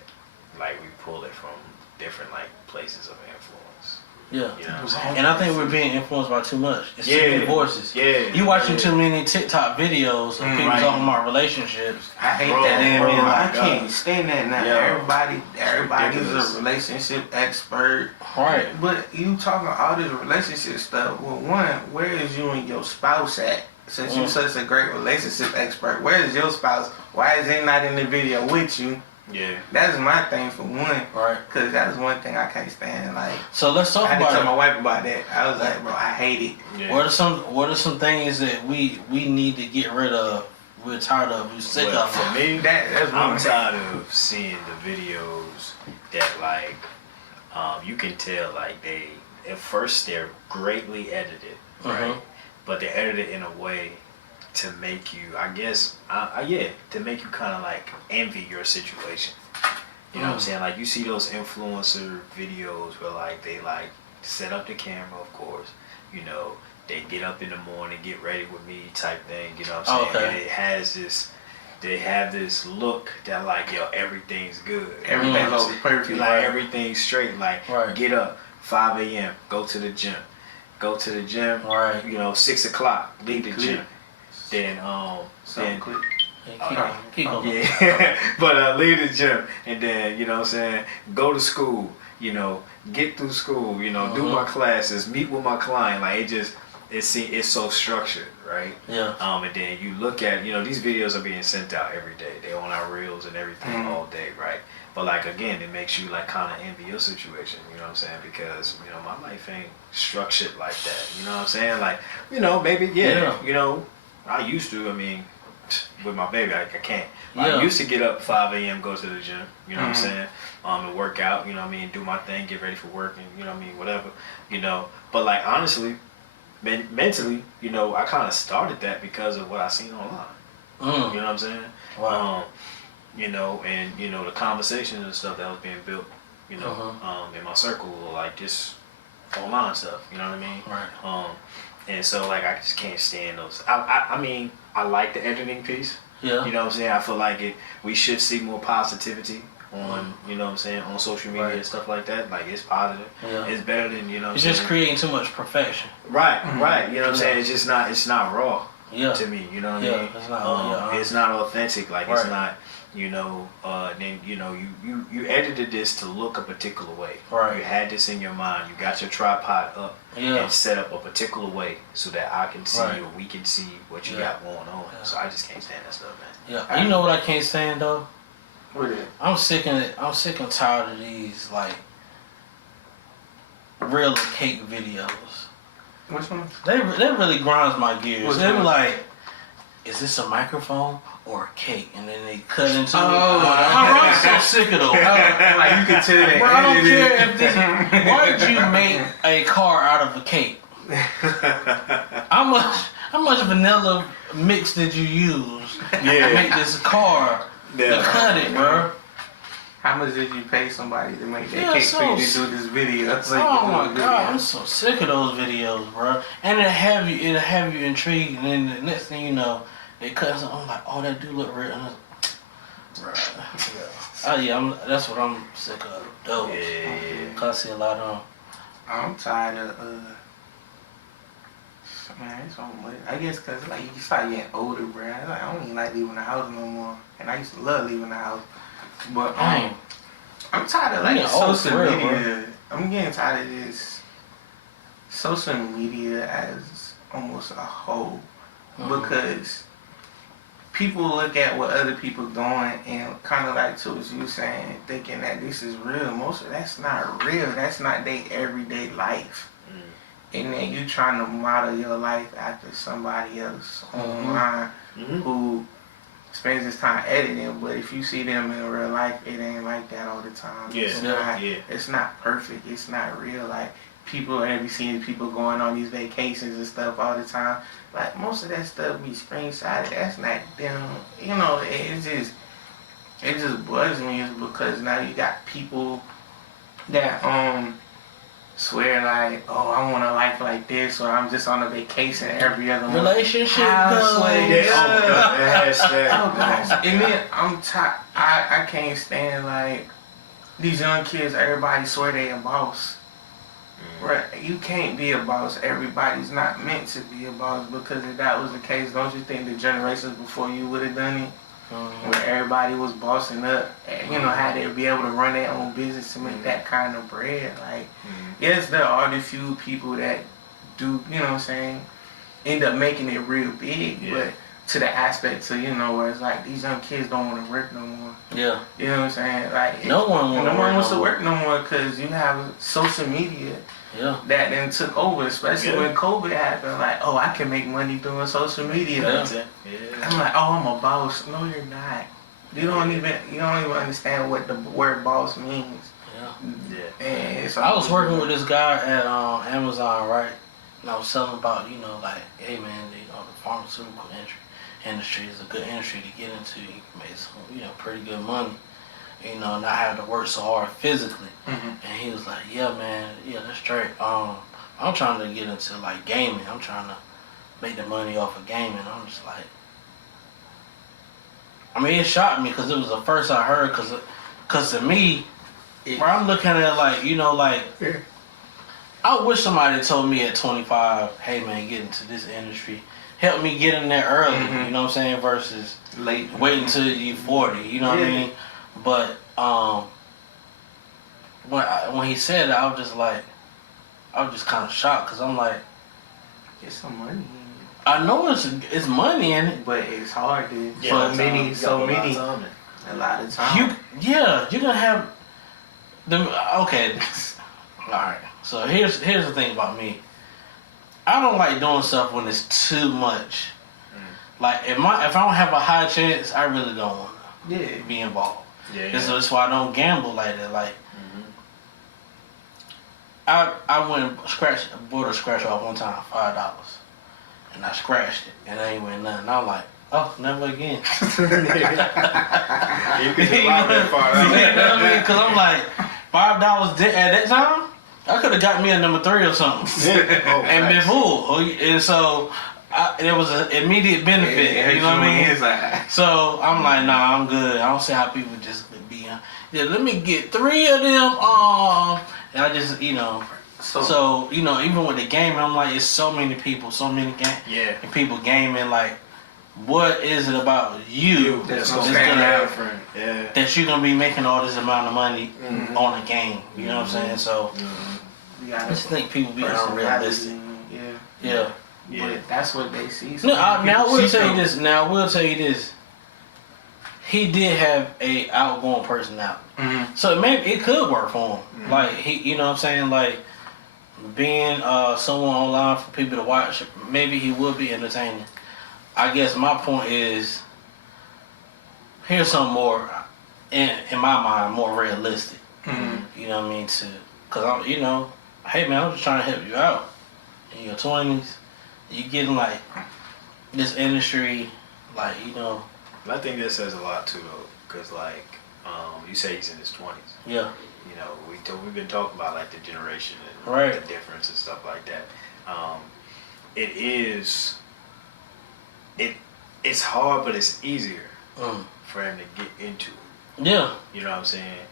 like, we pull it from different, like, places of influence. Yeah. You know what I'm saying? And I think we're being influenced by too much. It's too many voices. Yeah. You watching too many TikTok videos of people talking about relationships. I hate Bro, that. bro, I God. can't stand that now. Yo. Everybody's Ridiculous. a relationship expert. Right. But you talking all this relationship stuff. Well, one, where is you and your spouse at? Since you such a great relationship expert, where is your spouse? Why is they not in the video with you? Yeah. That's my thing for one. Right. Cause that is one thing I can't stand. Like, So let's talk I had to tell about my wife about that. I was like, bro, I hate it. Yeah. what are some things that we need to get rid of? We're tired of. We're sick Well, of. for me, That's I'm one. tired of seeing the videos that like you can tell like they at first they're greatly edited, right? But they're edited in a way to make you, I guess, to make you kind of like envy your situation. You know what I'm saying? Like you see those influencer videos where like they like set up the camera, of course. You know, they get up in the morning, get ready with me type thing. You know what I'm saying? Okay. And it has this. They have this look that like, yo, everything's good. Everything's over perfect. Like everything's straight. Like get up 5 a.m. Go to the gym. Go to the gym. Right. You know, 6 o'clock. Leave the gym. Then Keep going. yeah. But leave the gym and then, you know what I'm saying, go to school, you know, get through school, you know, do my classes, meet with my client. Like it's so structured, right? Yeah. And then you look at, you know, these videos are being sent out every day. They on our reels and everything all day, right? But like again, it makes you like kind of envy your situation, you know what I'm saying? Because, you know, my life ain't structured like that. You know what I'm saying? Like, you know, maybe you know, I used to, I mean, with my baby, I can't. I used to get up 5 a.m., go to the gym, you know what I'm saying? And work out, you know what I mean? Do my thing, get ready for work, and you know what I mean? Whatever, you know. But like, honestly, mentally, you know, I kind of started that because of what I seen online. You know what I'm saying? Wow. You know, and, you know, the conversations and stuff that was being built, you know, in my circle, like just online stuff, you know what I mean? Right. And so, like, I just can't stand those. I mean, I like the editing piece. Yeah. You know what I'm saying? I feel like we should see more positivity on, you know what I'm saying, on social media and stuff like that. Like, it's positive. Yeah. It's better than, you know what I'm It's saying? just creating too much perfection. Right. You know what I'm saying? It's just not, it's not raw to me. You know what I mean? It's not, it's not authentic. Like, it's not, you know, then, you know, you edited this to look a particular way. Right. You had this in your mind. You got your tripod up and set up a particular way so that I can see or we can see what you got going on. So I just can't stand that stuff, man. Yeah. You know what I can't stand though? What is it? I'm sick and tired of these like real cake videos. Which one? They really grinds my gears. They be one? like, is this a microphone or a cake? And then they cut into it. I'm so sick of those. Like you can tell that. Bro, I don't care if this. Why did you make a car out of a cake? How much vanilla mix did you use to make this car? To cut it, bro. How much did you pay somebody to make that cake for you to do this video? So oh my god, I'm so sick of those videos, bro. And it'll have you intrigued, and then the next thing you know, they cut something. I'm like, oh, that do look real. And that's what I'm sick of. Dope. Yeah. Cause I see a lot of them. I'm tired of man, it's so much. I guess because like you start getting older, bro. Like, I don't even like leaving the house no more, and I used to love leaving the house. But I'm tired of like social media. I'm getting tired of this social media as almost a whole because people look at what other people doing and kind of like to what you saying, thinking that this is real. Most of that's not real. That's not their everyday life. And then you trying to model your life after somebody else online who spends his time editing, but if you see them in real life, it ain't like that all the time. It's not perfect. It's not real. Like people, have you seen people going on these vacations and stuff all the time? Like most of that stuff be screenshotted. That's not them. You know, it just bugs me. Is because now you got people that swear like, oh, I want a life like this, or I'm just on a vacation every other month. Relationship goals. Yeah. And then I'm tired. I can't stand like these young kids. Everybody swear they a boss. Right, you can't be a boss. Everybody's not meant to be a boss, because if that was the case, don't you think the generations before you would have done it? Where everybody was bossing up, and, you know, how they'd be able to run their own business to make that kind of bread. Like, yes, there are the few people that do, you know what I'm saying, end up making it real big, but to the aspect to, you know, where it's like these young kids don't want to work no more. Yeah. You know what I'm saying? Like, No one wants to work no more, because you have social media that then took over, especially when COVID happened. Like, oh, I can make money doing social media. I'm like, oh, I'm a boss. No, you're not. You don't even understand what the word boss means. And so I was working with this guy at Amazon, right? And I was telling him about, you know, like, hey man, you know, the pharmaceutical industry is a good industry to get into. You can make some, you know, pretty good money, you know, not have to work so hard physically. And he was like, yeah man, yeah, that's straight. I'm trying to get into like gaming. I'm trying to make the money off of gaming. I'm just like, I mean, it shocked me because it was the first I heard, because to me, where I'm looking at it like, you know, like, I wish somebody told me at 25, hey man, get into this industry. Help me get in there early, you know what I'm saying, versus late, waiting until you 40, you know what I mean? But when he said it, I was just kind of shocked, because I'm like, get some money. I know it's money in it, but it's hard to a lot of time. You're gonna have them. Okay, all right. So here's the thing about me. I don't like doing stuff when it's too much. Like if I don't have a high chance, I really don't want to be involved. So that's why I don't gamble like that. Like I went and bought a scratch off one time, $5, and I scratched it, and I ain't win nothing. I'm like, oh, never again. You know what I mean? Because I'm like, $5 at that time, I could have got me a number 3 or something, and been full. And so it was an immediate benefit. You know what I mean? So I'm like, nah, I'm good. I don't see how people just be. Let me get 3 of them. And I just, you know. So you know, even with the gaming, I'm like, it's so many people, and people gaming. Like, what is it about you that you're gonna be making all this amount of money on a game? You know what I'm saying? So I just think people be unrealistic. But that's what they see. No, now I will tell you this. He did have a outgoing personality, so maybe it could work for him. Like you know what I'm saying, like being someone online for people to watch. Maybe he would be entertaining. I guess my point is, here's something more, in my mind, more realistic. You know what I mean? Because I'm, you know, hey man, I'm just trying to help you out in your 20s. You getting like this industry, like, you know. I think that says a lot too, though, because like you say he's in his 20s. Yeah. You know, we've been talking about like the generation and the difference and stuff like that. It's hard, but it's easier for him to get into it. Yeah. You know what I'm saying?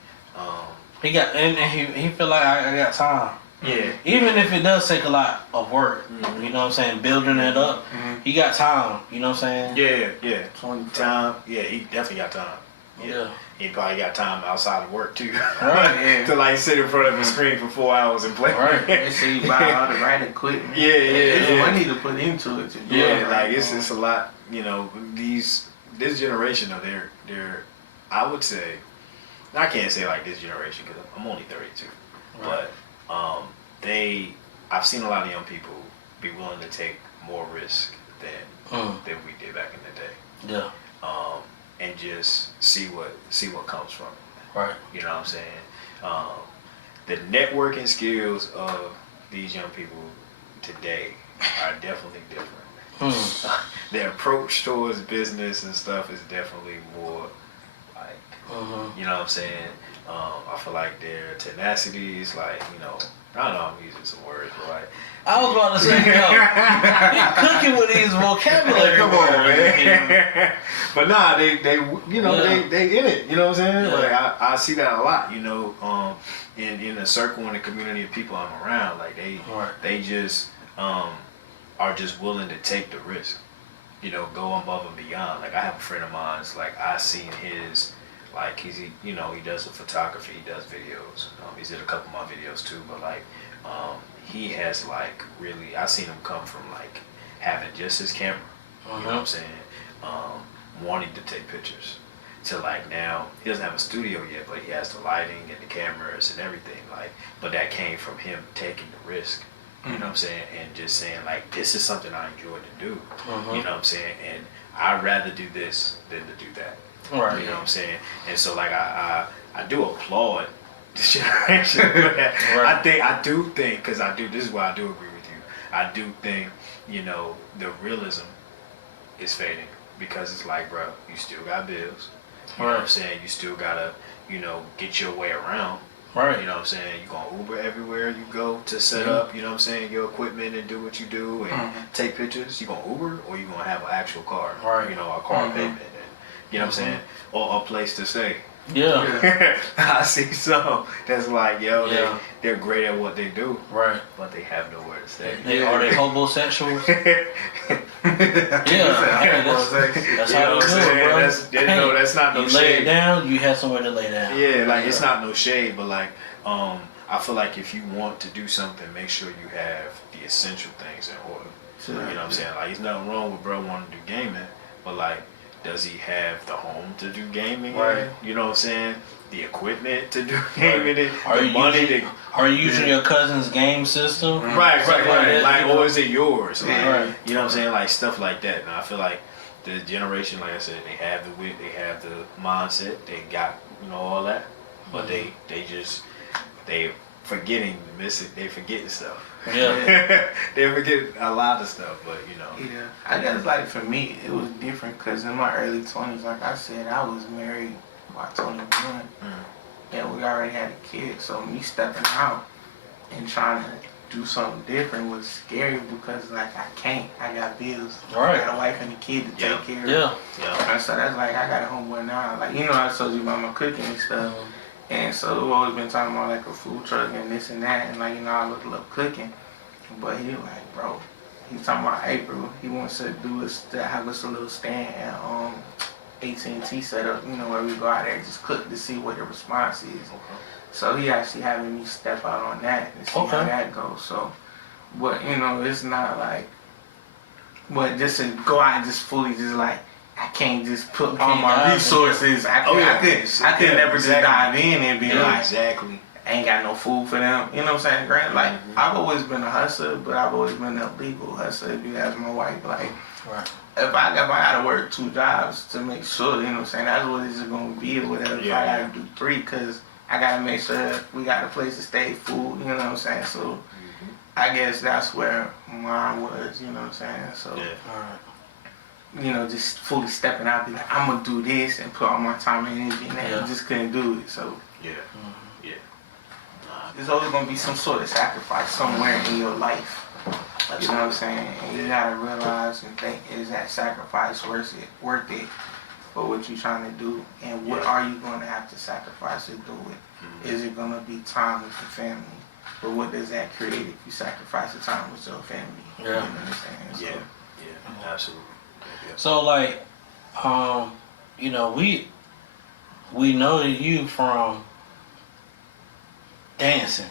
He got and he feel like I got time. Yeah. Even if it does take a lot of work, you know what I'm saying, building it up, he got time. You know what I'm saying? Yeah. Time. Yeah, he definitely got time. Yeah. He probably got time outside of work too. Right. To like sit in front of a screen for 4 hours and play. Right. And so you buy all the right equipment. There's money to put into it to do it. Like it's a lot. You know, this generation though, they're I would say, I can't say like this generation because I'm only 32, but I've seen a lot of young people be willing to take more risk than we did back in the day. Yeah. And just see what comes from it. Right. You know what I'm saying? The networking skills of these young people today are definitely different. Their approach towards business and stuff is definitely more like, you know what I'm saying? I feel like their tenacity is like, you know, I don't know, I'm using some words, but like, I was about to say, you're cooking with these vocabulary. Come on, man. But nah, they you know, they in it. You know what I'm saying? Yeah. Like I see that a lot. You know, in a circle in the community of people I'm around, like they just are just willing to take the risk, you know, go above and beyond. Like I have a friend of mine, it's like I seen his, like he does the photography, he does videos. He's did a couple of my videos too, but like he has like really, I seen him come from like having just his camera, you know what I'm saying, wanting to take pictures, to like now he doesn't have a studio yet, but he has the lighting and the cameras and everything, like, but that came from him taking the risk, you know what I'm saying, and just saying like, this is something I enjoy to do, you know what I'm saying, and I'd rather do this than to do that, Right. you know what I'm saying, and so like I do applaud this generation. Right. I do think, because this is why I do agree with you, I do think, you know, the realism is fading, because it's like, bro, you still got bills, you know what I'm saying, you still gotta, you know, get your way around, Right. you know what I'm saying, you gonna Uber everywhere you go to set up, you know what I'm saying, your equipment and do what you do and take pictures. You gonna Uber, or you gonna have an actual car, Right. you know, a car payment, and you know what I'm saying, or a place to stay. Yeah. I see some that's like, yo, they're great at what they do, Right. but they have nowhere to stay. Are they homosexuals? That's That's how they do it, bro. That's not no you shade. lay it down, you have somewhere to lay down. Yeah, like it's not no shade, but like, I feel like if you want to do something, make sure you have the essential things in order. You know what I'm saying? Like, there's nothing wrong with bro wanting to do gaming, but like, does he have the home to do gaming? Right. You know what I'm saying? The equipment to do gaming, Are you using your cousin's game system? Right. Like, you know? or is it yours? Like, Right. You know what I'm saying? Like stuff like that. And I feel like the generation, like I said, they have the wit, they have the mindset, they got, you know, all that, but they forgetting the missing, they forgetting stuff. Yeah. They forget a lot of stuff, but you know. Yeah, I guess like for me, it was different because in my early 20s, like I said, I was married by 21, and we already had a kid. So me stepping out and trying to do something different was scary because like I got bills, Right. I got a wife and a kid to take care of. Yeah. And so that's like I got a homeboy now. Like, you know, I told you about my cooking and stuff. And so we've always been talking about like a food truck and this and that, and like, you know, I love cooking. But he like, bro, he's talking about April. He wants to have us a little stand at AT&T set up, you know, where we go out there and just cook to see what the response is. Okay. So he actually having me step out on that and see how that goes. So, but you know, it's not like, but just to go out and just fully just like, I can't just put all my resources. I could never just dive in and be like, exactly. I ain't got no food for them. You know what I'm saying? Granted, like, I've always been a hustler, but I've always been a legal hustler, if you ask my wife. Like, if I gotta work 2 jobs to make sure, you know what I'm saying, that's what it's gonna be or whatever. If I gotta do 3, because I gotta make sure we got a place to stay, food, you know what I'm saying? So, I guess that's where mine was, you know what I'm saying? So, you know, just fully stepping out, be like, I'm gonna do this and put all my time and energy in that. I just couldn't do it, so. There's always gonna be some sort of sacrifice somewhere in your life. You know what I'm saying? And you gotta realize and think, is that sacrifice worth it for what you're trying to do? And what are you gonna have to sacrifice to do it? Is it gonna be time with your family? But what does that create if you sacrifice the time with your family? Yeah. You know what I'm saying? Yeah, absolutely. So like, you know, we know you from dancing,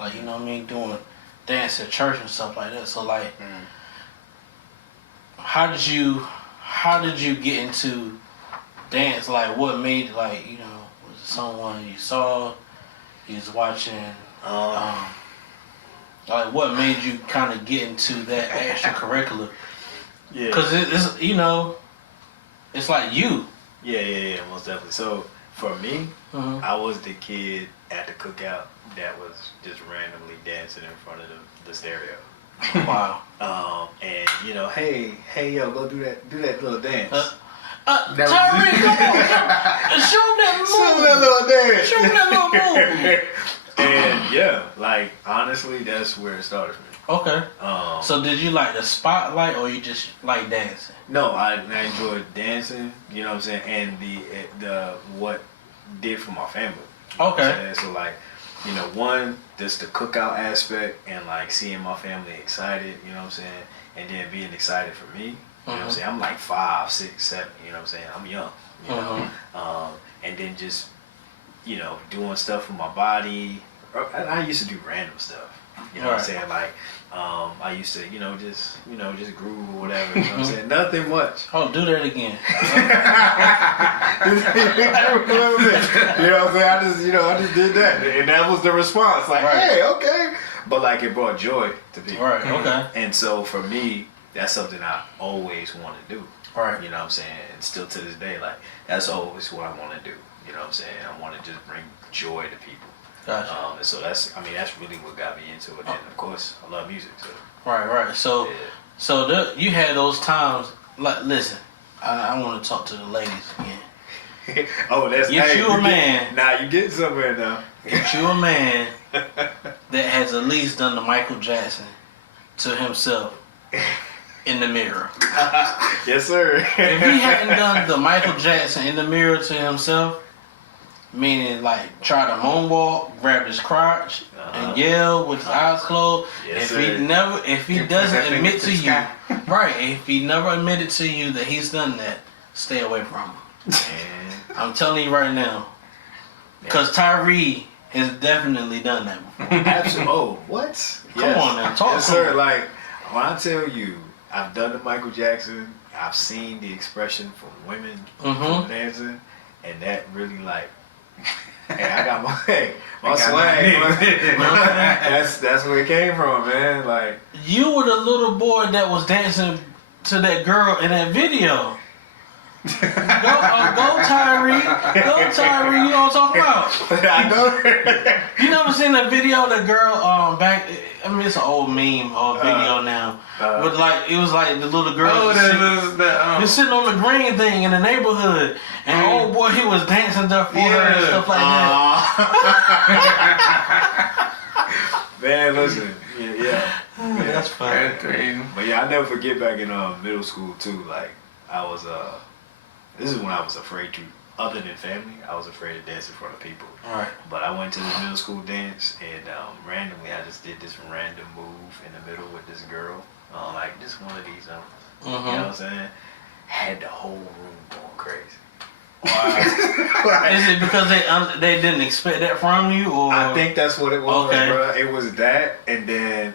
like, you know what I mean, doing dance at church and stuff like that. So like, how did you get into dance? Like, what made, like, you know, was it someone you saw, you was watching, like, what made you kind of get into that extracurricular? Yeah. Because it's, you know, it's like you. Yeah, most definitely. So for me, I was the kid at the cookout that was just randomly dancing in front of the stereo. Wow. And you know, hey, yo, go do that little dance. Tyree, come on, show that move. Show that little move. And yeah, like honestly, that's where it started for me. Okay. So did you like the spotlight, or you just like dancing? No, I enjoyed dancing. You know what I'm saying, and the what did for my family. Okay. So like, you know, one, just the cookout aspect and like seeing my family excited, you know what I'm saying? And then being excited for me, you know what I'm saying? I'm like 5, 6, 7, you know what I'm saying? I'm young, you know? And then just, you know, doing stuff with my body. I used to do random stuff, you know what I'm saying? Like, I used to, just groove or whatever, you know what I'm saying? Nothing much. Oh, do that again. You know what I'm saying? I just did that. And that was the response. Like, hey, okay. But like it brought joy to people. Right, okay. And so for me, that's something I always want to do. Right. You know what I'm saying? And still to this day, like, that's always what I want to do. You know what I'm saying? I want to just bring joy to people. Gotcha. And so that's really what got me into it. And of course, I love music. So. Right. So, you had those times. Like, listen, I want to talk to the ladies again. Oh, that's if you a man. Now you getting somewhere now. If you a man that has at least done the Michael Jackson to himself in the mirror. Yes, sir. If he hadn't done the Michael Jackson in the mirror to himself, meaning like try to moonwalk, grab his crotch, and yell with his eyes closed. Yes, if he doesn't admit to you, right? If he never admitted to you that he's done that, stay away from him. I'm telling you right now, because Tyree has definitely done that before. Absolutely. Oh, what? Come on now, talk yes, to sir. me. Like when I tell you, I've done the Michael Jackson. I've seen the expression from women from dancing, and that really like. Hey, I got my swag. That's where it came from, man. Like you were the little boy that was dancing to that girl in that video. Go Tyree. Go Tyree. You know what I'm talking about? I know. You never seen that video? The girl back. I mean, it's an old meme or video now. But like, it was like the little girl. was sitting on the green thing in the neighborhood, and old boy, he was dancing there for her and stuff like that. Man, listen. Yeah. That's funny. But yeah, I never forget back in middle school too. Like I was this is when I was afraid to, other than family, I was afraid to dance in front of people. Right. But I went to the middle school dance, and randomly I just did this random move in the middle with this girl. Like just one of these, you know what I'm saying? Had the whole room going crazy. Wow. Is it because they didn't expect that from you, or? I think that's what it was, okay. bro. It was that, and then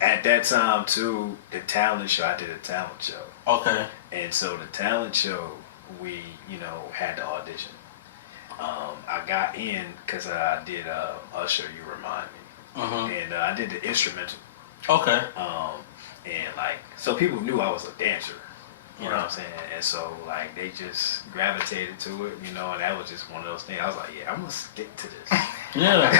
at that time too, the talent show. I did a talent show. Okay. And so the talent show, we had to audition. I got in because I did Usher, You Remind Me, and I did the instrumental. Okay. And like, so people knew I was a dancer. You know what I'm saying? And so, like, they just gravitated to it, and that was just one of those things. I was like, yeah, I'm going to stick to this. Yeah.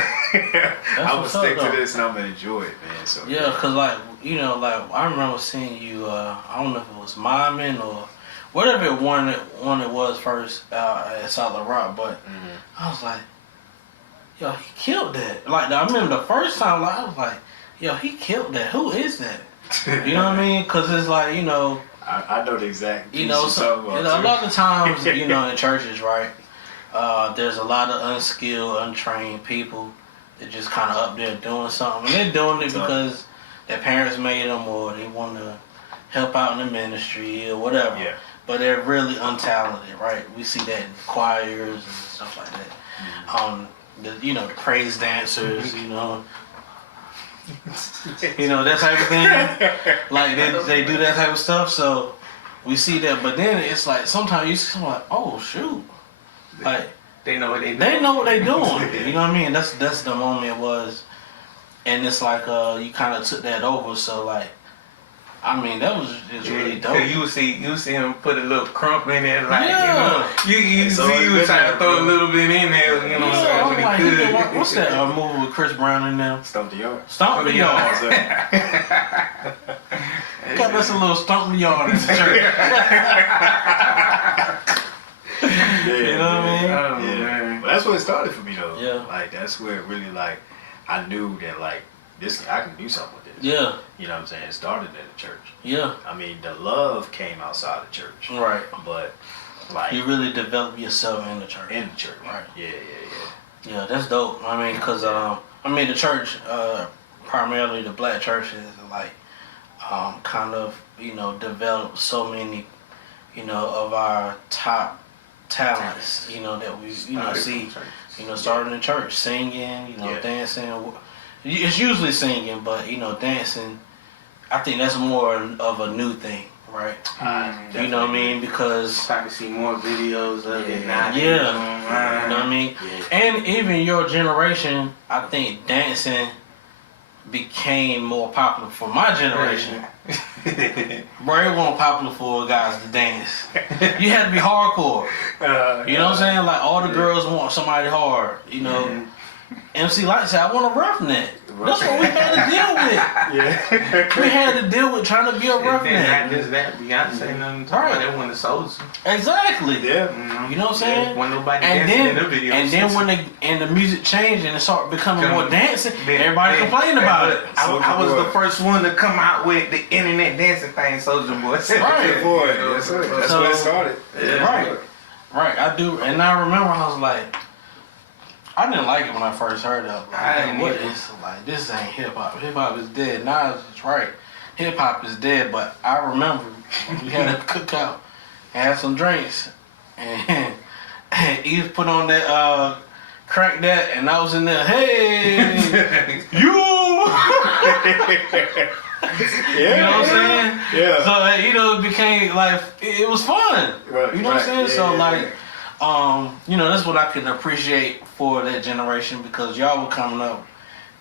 I'm going to stick to this, and I'm going to enjoy it, man. So yeah, because, like, I remember seeing you, I don't know if it was miming or whatever one it was first at Solid Rock, but I was like, yo, he killed that. Like, I remember the first time, like, I was like, yo, he killed that. Who is that? You know what I mean? Because it's like, I know the exact piece so, a lot of times, in churches, right, there's a lot of unskilled, untrained people that just kind of up there doing something. And they're doing it because their parents made them or they want to help out in the ministry or whatever. Yeah. But they're really untalented, right? We see that in choirs and stuff like that. The praise dancers, that type of thing. Like they do that type of stuff, so we see that. But then it's like sometimes you see someone like, oh shoot, like they know what they doing. They know what they doing. You know what I mean? That's the moment it was, and it's like you kind of took that over. So like, I mean, that was just really dope. You see him put a little crump in there, like you so see he was trying to throw a little bit in there, what I'm saying? What's that movie with Chris Brown in there? Stomp the Yard. Stomp the Yard. Got us a little Stomp the Yard in the church. You know what I mean? Oh, man. But that's where it started for me though. Yeah. Like that's where it really like I knew that like this I can do something with this. Yeah. You know what I'm saying? It started at the church. Yeah. I mean the love came outside the church. Right. But like you really develop yourself in the church. In the church. Right. Yeah. Yeah, that's dope. I mean, cause the church, primarily the black churches, like, kind of, developed so many, of our top talents, that we, see, starting in church, singing, dancing. It's usually singing, but dancing. I think that's more of a new thing, right? You know what I mean? Because start to see more videos of it now. Yeah, you know what I mean? Yeah. And even your generation, I think dancing became more popular for my generation. Bro, it wasn't popular for guys to dance. You had to be hardcore. You know what I'm saying? Like, all the girls want somebody hard, MC Light said, I want a roughneck. That's what we had to deal with. We had to deal with trying to be a roughneck. Not just that, Beyonce nothing to right. They want the soldiers. Exactly. Yeah. You know what I'm saying? When nobody dancing in the videos. And then when the music changed and it started becoming more dancing, everybody complained about it. I was the first one to come out with the internet dancing thing, Soulja Boy. Right. Boy, that's where it started. Yeah. Right. I do. And I remember I was like, I didn't like it when I first heard it. I didn't what is like this ain't hip hop. Hip hop is dead. Nas is right. Hip hop is dead. But I remember we had a cookout and had some drinks and Eve put on that crank that and I was in there, hey you You know what I'm saying? Yeah. So it became like it was fun. Right, you know what I'm saying? Yeah, so that's what I can appreciate for that generation because y'all were coming up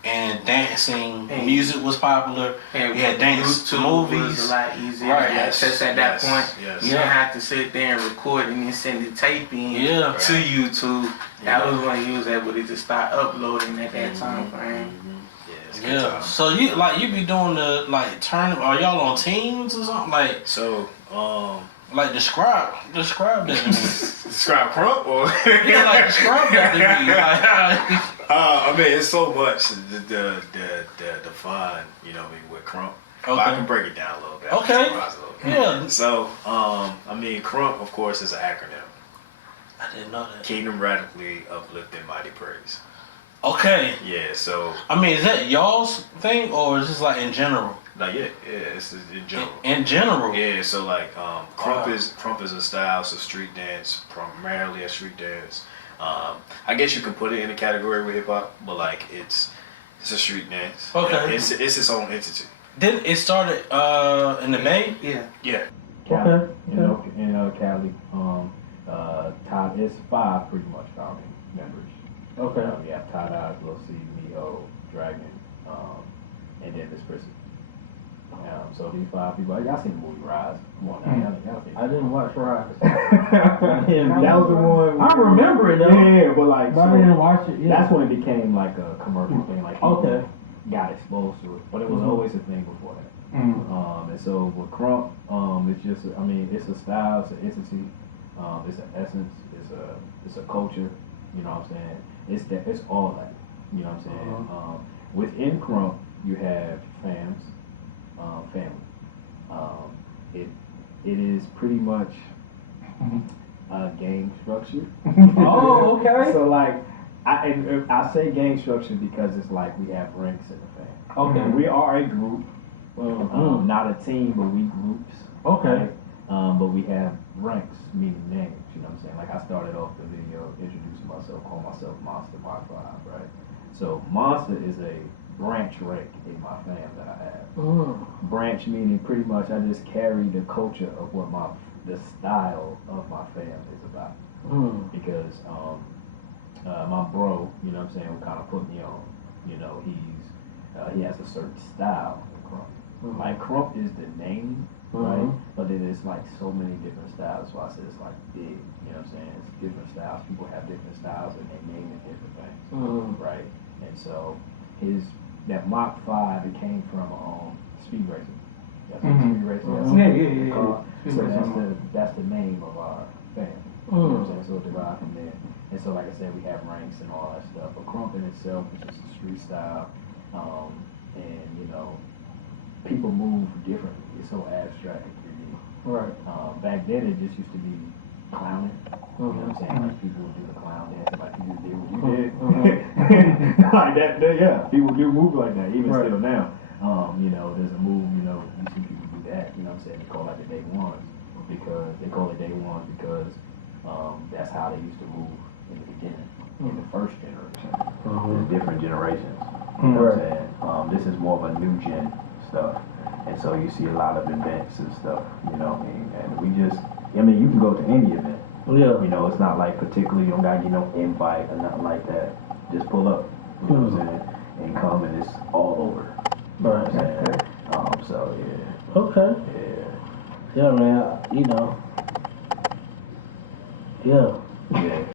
and dancing, music was popular. And we had dance movies. Was a lot easier right. to access at that point. Yes. You don't have to sit there and record and then send the tape in to YouTube. Yeah. That was when you was able to just start uploading at that time frame. Yeah. So you be doing the tournament. Are y'all on teams or something? Like describe that to me. Describe Crump or describe that to me. I mean, it's so much the fun, with Crump. Okay. But I can break it down a little bit. Okay. Yeah. So, Crump, of course, is an acronym. I didn't know that. Kingdom Radically Uplifted Mighty Praise. Okay. Yeah. So. Is that y'all's thing or is this in general? It's in general. In general. Yeah, so Crump is a style, so street dance, primarily a street dance. I guess you can put it in a category with hip hop, but it's a street dance. Okay. It's its own entity. Didn't it started in the Bay? Yeah. Cali, Okay. in Cali, Todd, it's 5 pretty much founding members. Okay. You have Todd Eyes, Lil C, Miho, Dragon, and then this person. So these 5 people, y'all seen the movie Rise? Come on now, y'all seen it. I didn't watch Rise. That was the one. I remember it though. Yeah, but I didn't watch it. Yeah. That's when it became a commercial thing. Okay. Got exposed to it, but it was always a thing before that. And so with Crump, it's just, it's a style, it's an entity, it's an essence, it's a culture. You know what I'm saying? It's all that. You know what I'm saying? Within Crump, you have family. It is pretty much a gang structure. Oh, okay. So I say gang structure because it's we have ranks in the fam. Okay. We are a group, not a team, but we groups. Okay. Right? But we have ranks, meaning names. You know what I'm saying? I started off the video introducing myself, calling myself Monster Mark 5, right? So Monster is a branch rank in my fam that I have. Branch meaning pretty much I just carry the culture of what the style of my fam is about. Because my bro, you know what I'm saying, who kind of put me on, he has a certain style in Crump. Crump is the name, right? But it is so many different styles. That's why I said it's big, you know what I'm saying? It's different styles. People have different styles and they name it different things, right? And so that Mach 5, it came from speed racing. Speed racing. So that's the name of our family. You know what I'm saying? So it derived from there. And so, like I said, we have ranks and all that stuff. But Crump in itself is just a street style, and people move differently. It's so abstract and 3D. Right. Back then, it just used to be clowning. You know what I'm saying? Like people would do the clown dance like you just did what you did. Like that, yeah. People do move like that, even still now. You know, there's a move, you know, you see people do that, you know what I'm saying? They call it the day ones because they call it day ones because that's how they used to move in the beginning, in the first generation. There's different generations. You know what I'm saying? This is more of a new gen stuff. And so you see a lot of events and stuff, you know what I mean? And we just, I mean, you can go to any event. Yeah. You know, it's not like particularly, you don't got to get no invite or nothing like that. Just pull up, you know what I'm saying? And come and it's all over. You know what I'm saying? So, yeah. Okay. Yeah. Yeah, man. You know. Yeah.